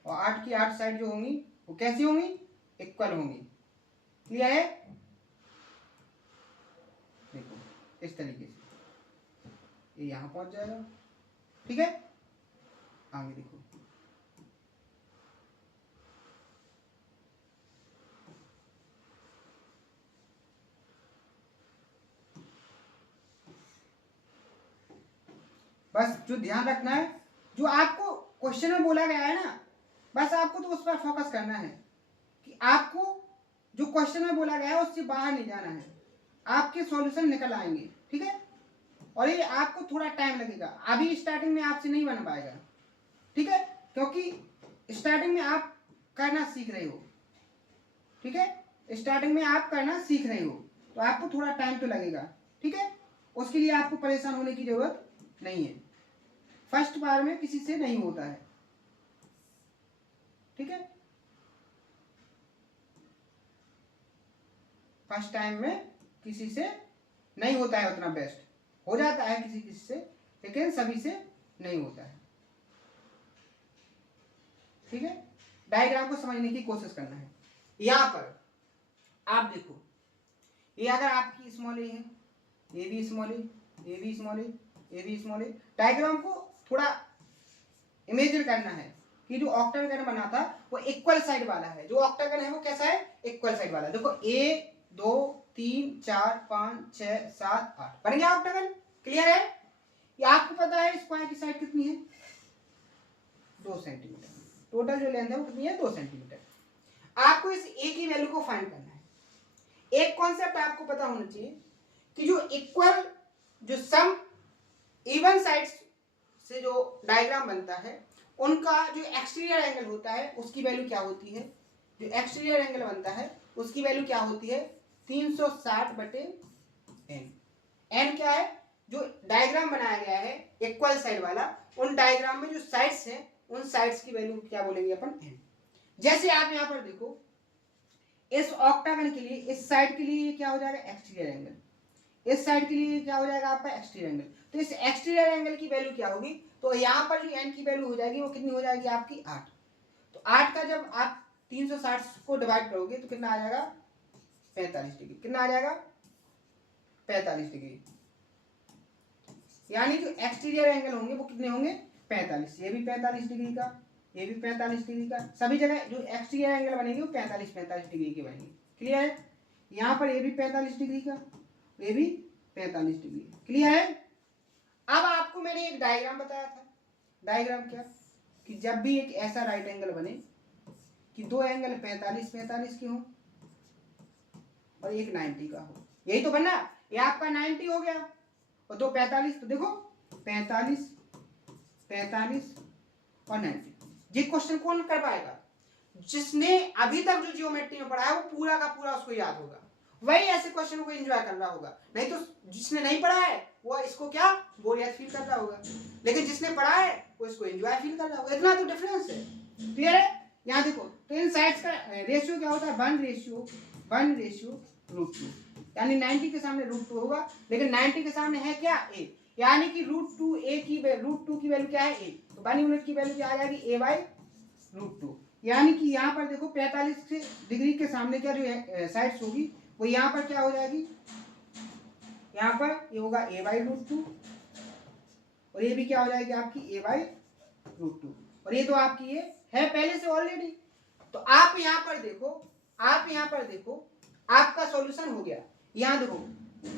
और 8 की 8 साइड जो होंगी वो कैसी होंगी, इक्वल होंगी। क्लियर है, देखो इस तरीके से ये यहां पहुंच जाएगा। ठीक है, आगे देखो, बस जो ध्यान रखना है, जो आपको क्वेश्चन में बोला गया है ना, बस आपको तो उस पर फोकस करना है कि आपको जो क्वेश्चन में बोला गया है उससे बाहर नहीं जाना है, आपके सॉल्यूशन निकल आएंगे। ठीक है, और ये आपको थोड़ा टाइम लगेगा, अभी स्टार्टिंग में आपसे नहीं बन पाएगा। ठीक है, क्योंकि स्टार्टिंग में आप करना सीख रहे हो। ठीक है, स्टार्टिंग में आप करना सीख रहे हो तो आपको थोड़ा टाइम तो लगेगा। ठीक है, उसके लिए आपको परेशान होने की जरूरत नहीं है, फर्स्ट बार में किसी से नहीं होता है। ठीक है, फर्स्ट टाइम में किसी से नहीं होता है उतना बेस्ट, हो जाता है किसी किसी से, लेकिन सभी से नहीं होता है। ठीक है, डायग्राम को समझने की कोशिश करना है। यहां पर आप देखो, ये अगर आपकी स्मॉल ए है, ये भी स्मॉल ए, ये भी स्मॉल ए, ये भी स्मॉल ए, डायग्राम को थोड़ा इमेजिन करना है कि जो ऑक्टागन बना था वो इक्वल साइड वाला है। जो ऑक्टागन है वो कैसा है, इक्वल साइड वाला। देखो 1 2 3 4 5 6 7 8 बन गया ऑक्टागन। क्लियर है, ये आपको पता है स्क्वायर की साइड कितनी है, 2 सेंटीमीटर। टोटल जो लेंथ है वो कितनी है, 2 सेंटीमीटर। आपको इस ए की वैल्यू को फाइंड करना है। एक कॉन्सेप्ट आपको पता होना चाहिए कि जो इक्वल, जो सम इवन साइड्स से जो डायग्राम बनता है उनका जो एक्सटीरियर एंगल होता है उसकी वैल्यू क्या होती है, जो एक्सटीरियर एंगल बनता है उसकी वैल्यू क्या होती है, 360/n। n क्या है, जो डायग्राम बनाया गया है इक्वल साइड वाला, उन डायग्राम में जो साइड्स हैं उन साइड्स की वैल्यू क्या बोलेंगे अपन, n। जैसे आप यहां पर देखो, इस ऑक्टागन के लिए इस साइड के लिए क्या हो जाएगा, एक्सटीरियर एंगल, इस साइड के लिए क्या हो जाएगा आपका एक्सटीरियर एंगल। तो इस एक्सटीरियर एंगल की वैल्यू क्या होगी, तो यहाँ पर जो n की वैल्यू हो जाएगी वो कितनी हो जाएगी आपकी 8। तो 8 का जब आप 360 को डिवाइड करोगे तो कितना आ जाएगा, 45 डिग्री। कितना आ जाएगा, 45 डिग्री। यानी जो एक्सटीरियर एंगल होंगे वो कितने होंगे, 45। ये भी 45 डिग्री का, ये भी 45 डिग्री का, सभी जगह जो एक्सटीरियर एंगल बनेंगे वो 45 डिग्री के बनेंगे। क्लियर है, यहाँ पर ये भी 45 डिग्री का, ये भी 45 डिग्री। क्लियर है, अब आपको मैंने एक डायग्राम बताया था। डायग्राम क्या, कि जब भी एक ऐसा राइट एंगल बने कि दो एंगल 45 के हो और एक 90 का हो, यही तो बनना। ये आपका 90 हो गया और दो 45, तो देखो 45 और 90। ये क्वेश्चन कौन कर पाएगा, जिसने अभी तक जो जियोमेट्री में पढ़ा है वो पूरा का पूरा उसको याद होगा, वही ऐसे क्वेश्चन को एंजॉय कर रहा होगा। नहीं तो जिसने नहीं पढ़ा है वो इसको क्या बोरियत फील कर रहा होगा, लेकिन जिसने पढ़ा है वो इसको एंजॉय फील कर रहा होगा। इतना तो डिफरेंस है। क्लियर है, यहाँ देखो तो इन साइड्स का रेशियो क्या होता है, 1:√2, यानी 90 के सामने √2 होगा, लेकिन 90 के सामने है क्या, a, यानी कि √2 की वैल्यू क्या है, a। तो 1 यूनिट की वैल्यू क्या आ जाएगी, a/√2। यानी कि यहाँ पर देखो 45 डिग्री के सामने क्या जो साइड्स होगी वो यहाँ पर क्या हो जाएगी, यहाँ पर ये होगा a/√2 और ये भी क्या हो जाएगी आपकी a/√2, और ये तो आपकी ये है पहले से ऑलरेडी। तो आप यहाँ पर देखो, आपका सॉल्यूशन हो गया। यहाँ देखो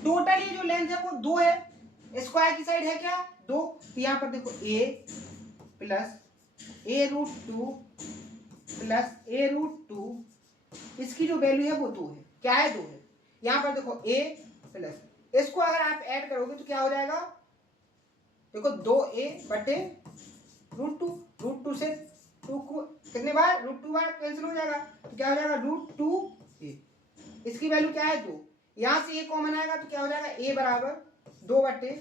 टोटल ये जो लेंथ है वो 2 है, स्क्वायर की साइड है क्या 2, तो यहाँ पर देखो a + a√2 + a√2, इसकी जो वैल्यू है वो 2 है। क्या है, 2 है। यहाँ पर देखो a प्लस, इसको अगर आप ऐड करोगे तो क्या हो जाएगा, देखो 2a/√2, √2 से 2 को कितने बार, √2 बार कैंसिल हो जाएगा, तो क्या हो जाएगा √2a। इसकी वैल्यू क्या है 2, यहाँ से a कॉमन आएगा तो क्या हो जाएगा a = 2/√2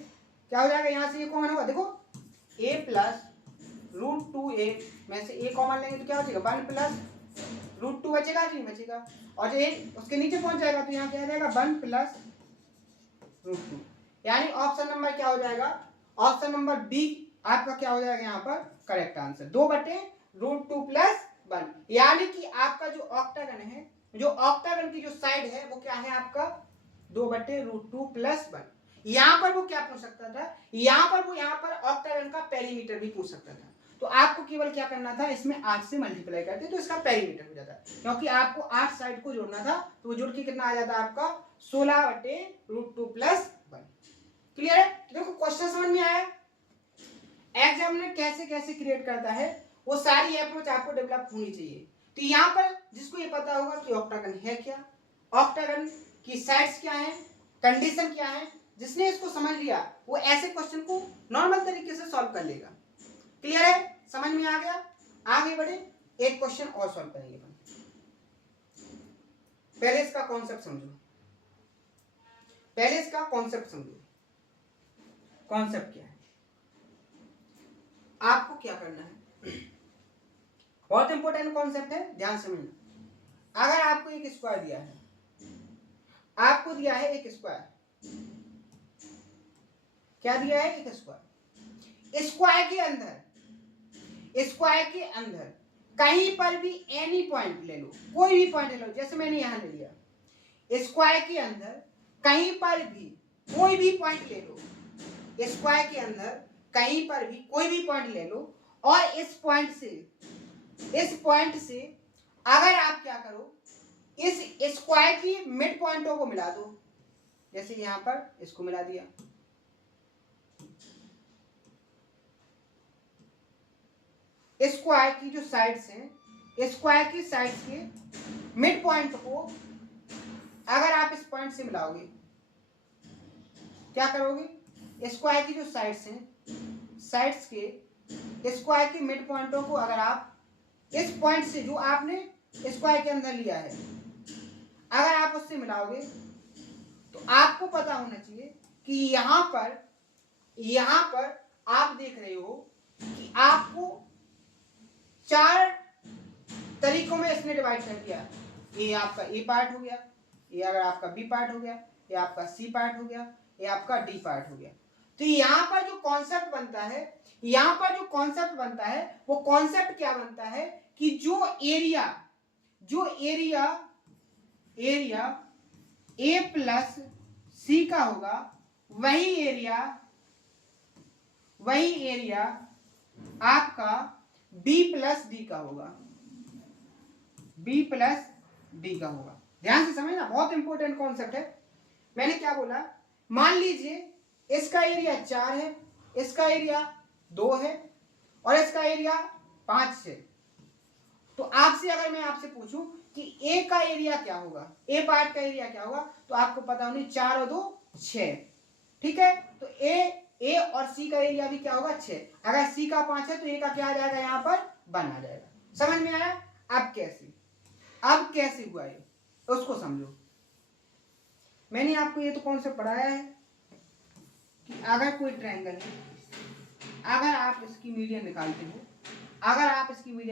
क्या हो जाएगा, यहाँ से ये कॉमन होगा, देखो a प्लस रूट टू ए में से a कॉमन लेंगे तो क्या हो जाएगा 1 प्लस रूट टू बचेगा कि नहीं बचेगा, और जो a उसके नीचे पहुंच जाएगा तो यहाँ क्या आ जाएगा 1 प्लस रूट टू। यानी ऑप्शन नंबर क्या हो जाएगा, ऑप्शन नंबर बी आपका क्या हो जाएगा यहाँ पर करेक्ट आंसर, 2/√2+1। यानी कि आपका जो ऑक्टागन है, जो ऑक्टागन की जो साइड है वो क्या है आपका 2/√2+1। यहाँ पर वो क्या पूछ सकता था, यहाँ पर ऑक्टागन का पेरीमीटर भी पूछ सकता था, तो आपको केवल क्या करना था, इसमें 8 से मल्टीप्लाई करते तो इसका पेरीमीटर हो जाता, क्योंकि आपको 8 साइड को जोड़ना था, तो वो जुड़ के कितना आ जाता आपका 16/√2+1। क्लियर है। देखो क्वेश्चन समझ में आया, एग्जामिनर कैसे कैसे क्रिएट करता है वो सारी अप्रोच आपको डेवलप होनी चाहिए। तो यहाँ पर जिसको ये पता होगा कि ऑक्टागन है क्या, ऑक्टागन की साइड्स क्या है, कंडीशन क्या है, जिसने इसको समझ लिया वो ऐसे क्वेश्चन को नॉर्मल तरीके से सॉल्व कर लेगा। क्लियर है, समझ में आ गया। आगे बढ़े, एक क्वेश्चन और सॉल्व करेंगे। पहले इसका कॉन्सेप्ट समझो, पहले इसका कॉन्सेप्ट समझो। कॉन्सेप्ट क्या है, आपको क्या करना है, बहुत इंपॉर्टेंट कॉन्सेप्ट है, ध्यान से समझना। अगर आपको एक स्क्वायर दिया है, आपको दिया है एक स्क्वायर, क्या दिया है एक स्क्वायर, स्क्वायर के अंदर कहीं पर भी एनी पॉइंट ले लो, कोई भी पॉइंट ले लो, जैसे मैंने यहां ले लिया, स्क्वायर के अंदर कहीं पर भी कोई भी पॉइंट ले लो, स्क्वायर के अंदर कहीं पर भी कोई भी पॉइंट ले लो, और इस पॉइंट से अगर आप क्या करो, इस स्क्वायर की मिड पॉइंटों को मिला दो, जैसे यहां पर इसको मिला दिया, स्क्वायर की जो साइड्स हैं, स्क्वायर की साइड्स के मिड पॉइंट को अगर आप इस पॉइंट से मिलाओगे, क्या करोगे, स्क्वायर की जो साइड्स हैं, साइड्स के स्क्वायर के मिड पॉइंटों को अगर आप इस पॉइंट से जो आपने स्क्वायर के अंदर लिया है, अगर आप उससे मिलाओगे, तो आपको पता होना चाहिए कि यहां पर आप देख रहे हो कि आपको 4 तरीकों में इसने डिवाइड कर दिया। ये आपका ए पार्ट हो गया, ये अगर आपका बी पार्ट हो गया, ये आपका सी पार्ट हो गया, ये आपका डी पार्ट हो गया। तो यहाँ पर जो कॉन्सेप्ट बनता है, वो कॉन्सेप्ट क्या बनता है कि जो एरिया ए प्लस सी का होगा, वही एरिया आपका बी प्लस डी का होगा, ध्यान से समझना, बहुत इंपॉर्टेंट कॉन्सेप्ट है। मैंने क्या बोला, मान लीजिए इसका एरिया 4 है, इसका एरिया 2 है, और इसका एरिया 5 है। तो अगर मैं आपसे पूछूं कि ए का एरिया क्या होगा, ए पार्ट का एरिया क्या होगा, तो आपको पता होनी 4 और 2 6, ठीक है। तो ए और सी का एरिया भी क्या होगा 6, अगर सी का 5 है तो ए का क्या आ जाएगा, यहाँ पर 1 आ जाएगा। समझ में आया। अब कैसे हुआ ये, उसको समझो। मैंने आपको ये तो कॉन्सेप्ट पढ़ाया है कि अगर कोई ट्रायंगल है, अगर आप इसकी मीडियन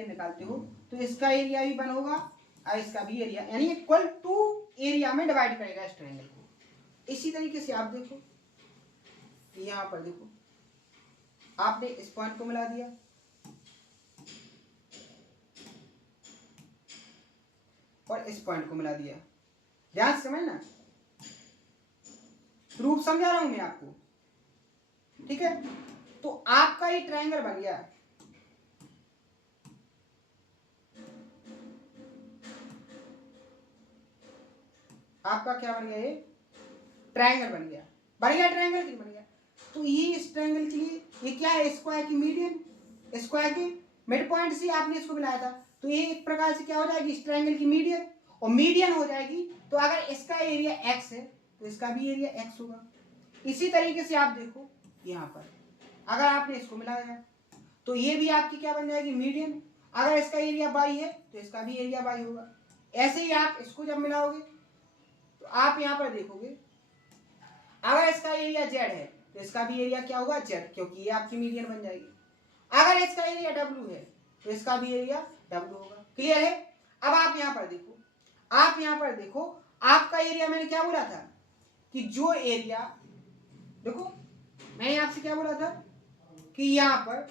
निकालते हो, तो इसका एरिया भी 1 होगा और इसका भी एरिया, यानी इक्वल टू एरिया में डिवाइड करेगा इस ट्रायंगल को। इसी तरीके से आप देखो, यहां पर देखो, आपने इस पॉइंट को मिला दिया, और इस पॉइंट को मिला दिया, ध्यान से समझना, प्रूफ समझा रहा हूं मैं आपको, ठीक है। तो आपका ये ट्रायंगल बन गया, आपका क्या बन गया, ये ट्रायंगल बन गया। ट्रायंगल क्यों बन गया, तो ये इस ट्रायंगल के लिए ये क्या है, स्क्वायर की मीडियन, स्क्वायर के मिड पॉइंट से आपने इसको मिलाया था, तो ये एक प्रकार से क्या हो जाएगी, इस ट्रायंगल की मीडियन, और मीडियन हो जाएगी, तो अगर इसका एरिया x है तो इसका भी एरिया x होगा। इसी तरीके से आप देखो, यहाँ पर अगर आपने इसको मिलाया तो ये भी आपकी क्या बन जाएगी, मीडियन, अगर इसका एरिया y है तो इसका भी एरिया y होगा। ऐसे ही आप इसको जब मिलाओगे तो आप यहाँ पर देखोगे, अगर इसका एरिया z है तो इसका भी एरिया क्या होगा जेड, क्योंकि ये आपकी मीडियन बन जाएगी। अगर इसका एरिया डब्ल्यू है तो इसका भी एरिया डब्ल्यू होगा। क्लियर है? अब आप यहाँ पर देखो, आप यहाँ पर देखो, आपका एरिया मैंने क्या बोला था कि जो एरिया, देखो मैंने आपसे क्या बोला था कि यहाँ पर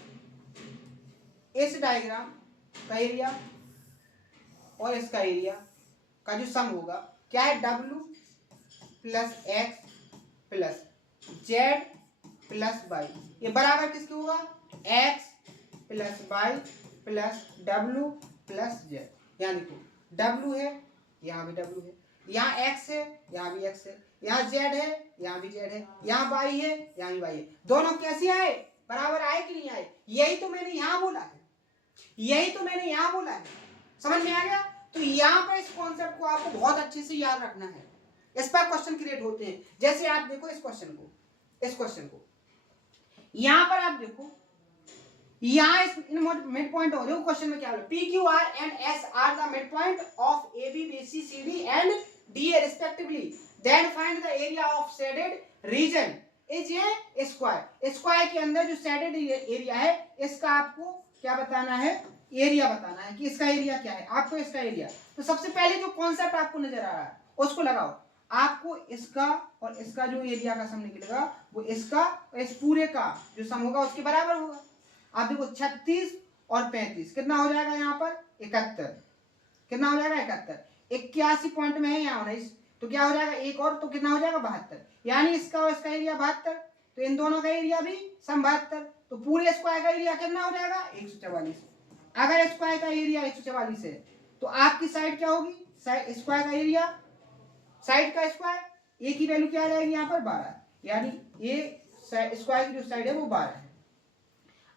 इस डायग्राम का एरिया और इसका एरिया का जो सम होगा क्या है, W plus X plus Z plus Y, ये बराबर किसके होगा, X plus Y plus W plus Z. यहाँ देखो डब्ल्यू है, यहाँ भी डब्ल्यू है, यहाँ एक्स है, यहाँ भी एक्स है, यहाँ जेड है, यहाँ भी जेड है, यहाँ वाई है, यहाँ भी वाई है। दोनों कैसे आए, बराबर आए कि नहीं आए? यही तो मैंने यहाँ बोला है, यही तो मैंने यहाँ बोला है। समझ में आ गया? तो यहाँ पर इस कॉन्सेप्ट को आपको बहुत अच्छे से याद रखना है, इस पर क्वेश्चन क्रिएट होते हैं। जैसे आप देखो इस क्वेश्चन को यहाँ पर आप देखो, यहाँ इस मिड पॉइंट हो, देखो क्वेश्चन में क्या बोला, P Q R and S are the mid point of A B B C C D and D A respectively, then find the area of shaded region is a square. Square के अंदर जो shaded area है इसका आपको क्या बताना है, area बताना है कि इसका एरिया क्या है, आपको इसका एरिया। तो सबसे पहले जो कॉन्सेप्ट आपको नजर आ रहा है उसको लगाओ, आपको इसका और इसका जो एरिया का सम निकलेगा वो इसका और इस पूरे का जो सम होगा उसके बराबर होगा। आप देखो 36 और 35 कितना हो जाएगा, यहाँ पर 71, कितना हो जाएगा 71, 81 पॉइंट में है यहाँ 19, तो क्या हो जाएगा एक और, तो कितना हो जाएगा 72, यानी इसका और इसका एरिया 72, तो इन दोनों का एरिया भी सम 72, तो पूरे स्क्वायर का एरिया कितना हो जाएगा 144। अगर स्क्वायर का एरिया 144 है तो आपकी साइड क्या होगी, स्क्वायर का एरिया, साइड का स्क्वायर, ए की वैल्यू क्या आ जाएगी यहाँ पर 12, यानी ये स्क्वायर की जो साइड है वो 12 है।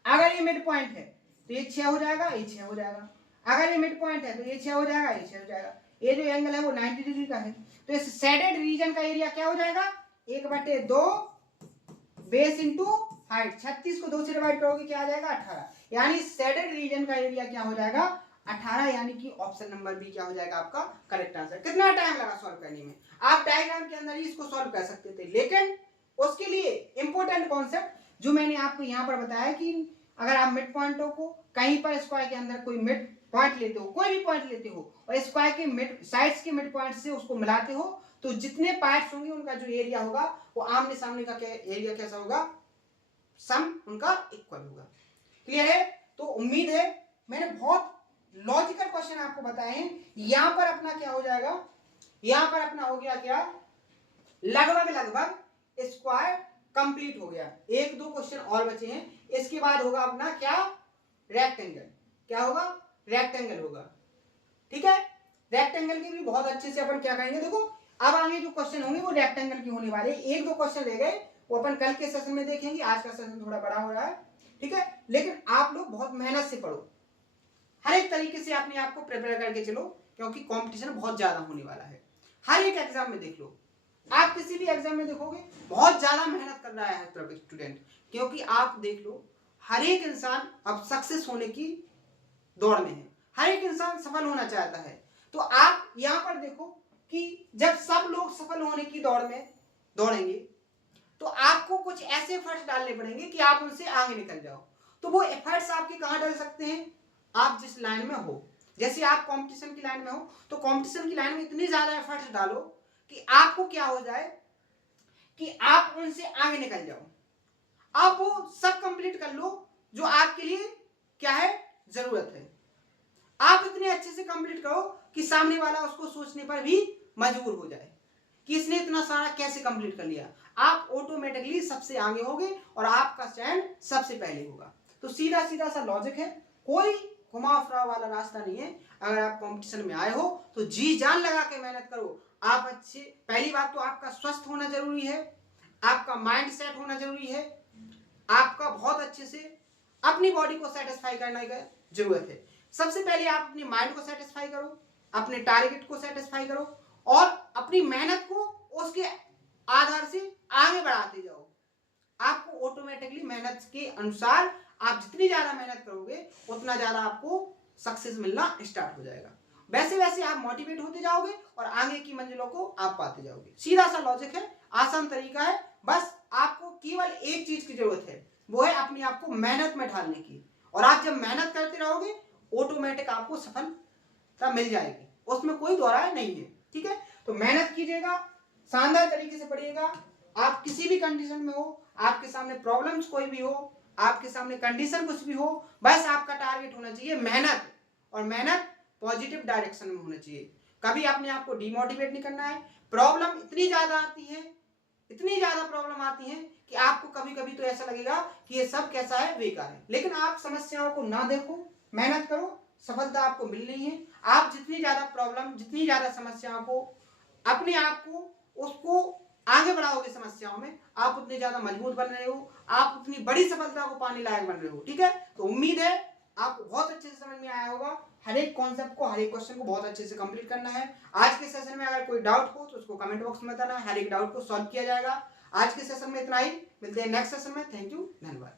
अगर ये मिड पॉइंट है तो ये 6 हो जाएगा, ये 6 हो जाएगा। अगर ये मिड पॉइंट है तो ये 6 हो जाएगा, ये 6 हो जाएगा। ये जो एंगल है वो 90 डिग्री का है, तो इस शेडेड रीजन का एरिया क्या हो जाएगा, 1/2 बेस इंटू हाइट, 36 को 2 से डिवाइड करोगे क्या आ जाएगा 18, यानी शेडेड रीजन का एरिया क्या हो जाएगा 18, यानी कि ऑप्शन नंबर बी क्या हो जाएगा आपका करेक्ट आंसर। कितना टाइम लगा सॉल्व करने में, आप डायग्राम के अंदर ही इसको सॉल्व कर सकते थे, लेकिन उसके लिए इंपॉर्टेंट कॉन्सेप्ट जो मैंने आपको यहाँ पर बताया कि अगर आप मिड पॉइंटों को कहीं पर स्क्वायर के अंदर कोई मिड पॉइंट लेते हो, कोई भी पॉइंट लेते हो और स्क्वायर के मिड साइड्स के मिड पॉइंट से उसको मिलाते हो, तो जितने पार्ट्स होंगे उनका जो एरिया होगा वो आमने सामने का एरिया कैसा होगा, सम उनका इक्वल होगा। क्लियर है? तो उम्मीद है मैंने बहुत लॉजिकल क्वेश्चन आपको बताए हैं। यहां पर अपना क्या हो जाएगा, यहां पर अपना हो गया क्या, लगभग स्क्वायर कंप्लीट हो गया। 1-2 क्वेश्चन और बचे हैं, इसके बाद होगा अपना क्या, रेक्टेंगल। क्या होगा, रेक्टेंगल होगा। ठीक है, रेक्टेंगल की भी बहुत अच्छे से अपन क्या करेंगे, देखो अब आगे जो क्वेश्चन होंगे वो रेक्टेंगल की होने वाले। 1-2 क्वेश्चन रह गए वो अपन कल के सेशन में देखेंगे, आज का सेशन थोड़ा बड़ा हो रहा है। ठीक है, लेकिन आप लोग बहुत मेहनत से पढ़ो, हर एक तरीके से अपने आप को प्रिपेयर करके चलो, क्योंकि कंपटीशन बहुत ज्यादा होने वाला है। हर एक एग्जाम में देख लो, आप किसी भी एग्जाम में देखोगे बहुत ज्यादा मेहनत कर रहा है स्टूडेंट, क्योंकि आप देख लो हर एक इंसान अब सक्सेस होने की दौड़ में है, हर एक इंसान सफल होना चाहता है। तो आप यहाँ पर देखो कि जब सब लोग सफल होने की दौड़ में दौड़ेंगे तो आपको कुछ ऐसे एफर्ट्स डालने पड़ेंगे कि आप उनसे आगे निकल जाओ। तो वो एफर्ट्स आपके कहाँ डाल सकते हैं, आप जिस लाइन में हो। जैसे आप कंपटीशन की लाइन में हो तो कंपटीशन की लाइन में इतनी ज्यादा एफर्ट्स डालो कि आपको क्या हो जाए कि आप उनसे आगे निकल जाओ। आप वो सब कंप्लीट कर लो जो आपके लिए क्या है, जरूरत है। आप इतने अच्छे से कंप्लीट करो कि सामने वाला उसको सोचने पर भी मजबूर हो जाए कि इसने इतना सारा कैसे कंप्लीट कर लिया। आप ऑटोमेटिकली सबसे आगे होगे और आपका स्टैंड सबसे पहले होगा। तो सीधा सीधा सा लॉजिक है, कोई घुमा फिरा वाला रास्ता नहीं है। अगर आप कंपटीशन में आए हो तो जी जान लगा के मेहनत करो। आप अच्छे, पहली बात तो आपका स्वस्थ होना जरूरी है, आपका माइंड सेट होना जरूरी है, आपका बहुत अच्छे से अपनी बॉडी को सेटिस्फाई करने की जरूरत है। सबसे पहले आप अपनी माइंड को सेटिस्फाई करो, अपने टारगेट को सेटिस्फाई करो और अपनी मेहनत को उसके आधार से आगे बढ़ाते जाओ। आपको ऑटोमेटिकली मेहनत के अनुसार आप जितनी ज्यादा मेहनत करोगे उतना ज्यादा आपको सक्सेस मिलना स्टार्ट हो जाएगा। वैसे वैसे आप मोटिवेट होते जाओगे और आगे की मंजिलों को आप पाते जाओगे। सीधा सा लॉजिक है, आसान तरीका है, बस आपको केवल एक चीज की जरूरत है, वो है अपने आप को मेहनत में ढालने की। और आप जब मेहनत करते रहोगे ऑटोमेटिक आपको सफलता मिल जाएगी, उसमें कोई दो राय नहीं है। ठीक है, तो मेहनत कीजिएगा, शानदार तरीके से पढ़िएगा। आप किसी भी कंडीशन में हो, आपके सामने प्रॉब्लम्स कोई भी हो, आपके सामने कंडीशन कुछ भी हो, बस आपका टारगेट होना चाहिए मेहनत, और मेहनत पॉजिटिव डायरेक्शन में होना चाहिए। कभी अपने आप को डिमोटिवेट नहीं करना है। प्रॉब्लम इतनी ज्यादा आती है, इतनी ज्यादा प्रॉब्लम आती है कि आपको कभी कभी तो ऐसा लगेगा कि ये सब कैसा है, बेकार है। लेकिन आप समस्याओं को ना देखो, मेहनत करो, सफलता आपको मिलनी है। आप जितनी ज्यादा प्रॉब्लम, जितनी ज्यादा समस्याओं को, अपने आप को उसको आगे बढ़ाओगे समस्याओं में, आप उतने ज्यादा मजबूत बन रहे हो, आप उतनी बड़ी सफलता को पाने लायक बन रहे हो। ठीक है, तो उम्मीद है आपको बहुत अच्छे से समझ में आया होगा। हर एक कॉन्सेप्ट को, हर एक क्वेश्चन को बहुत अच्छे से कंप्लीट करना है। आज के सेशन में अगर कोई डाउट हो तो उसको कमेंट बॉक्स में बताना है, हर एक डाउट को सॉल्व किया जाएगा। आज के सेशन में इतना ही, मिलते हैं नेक्स्ट सेशन में। थैंक यू, धन्यवाद।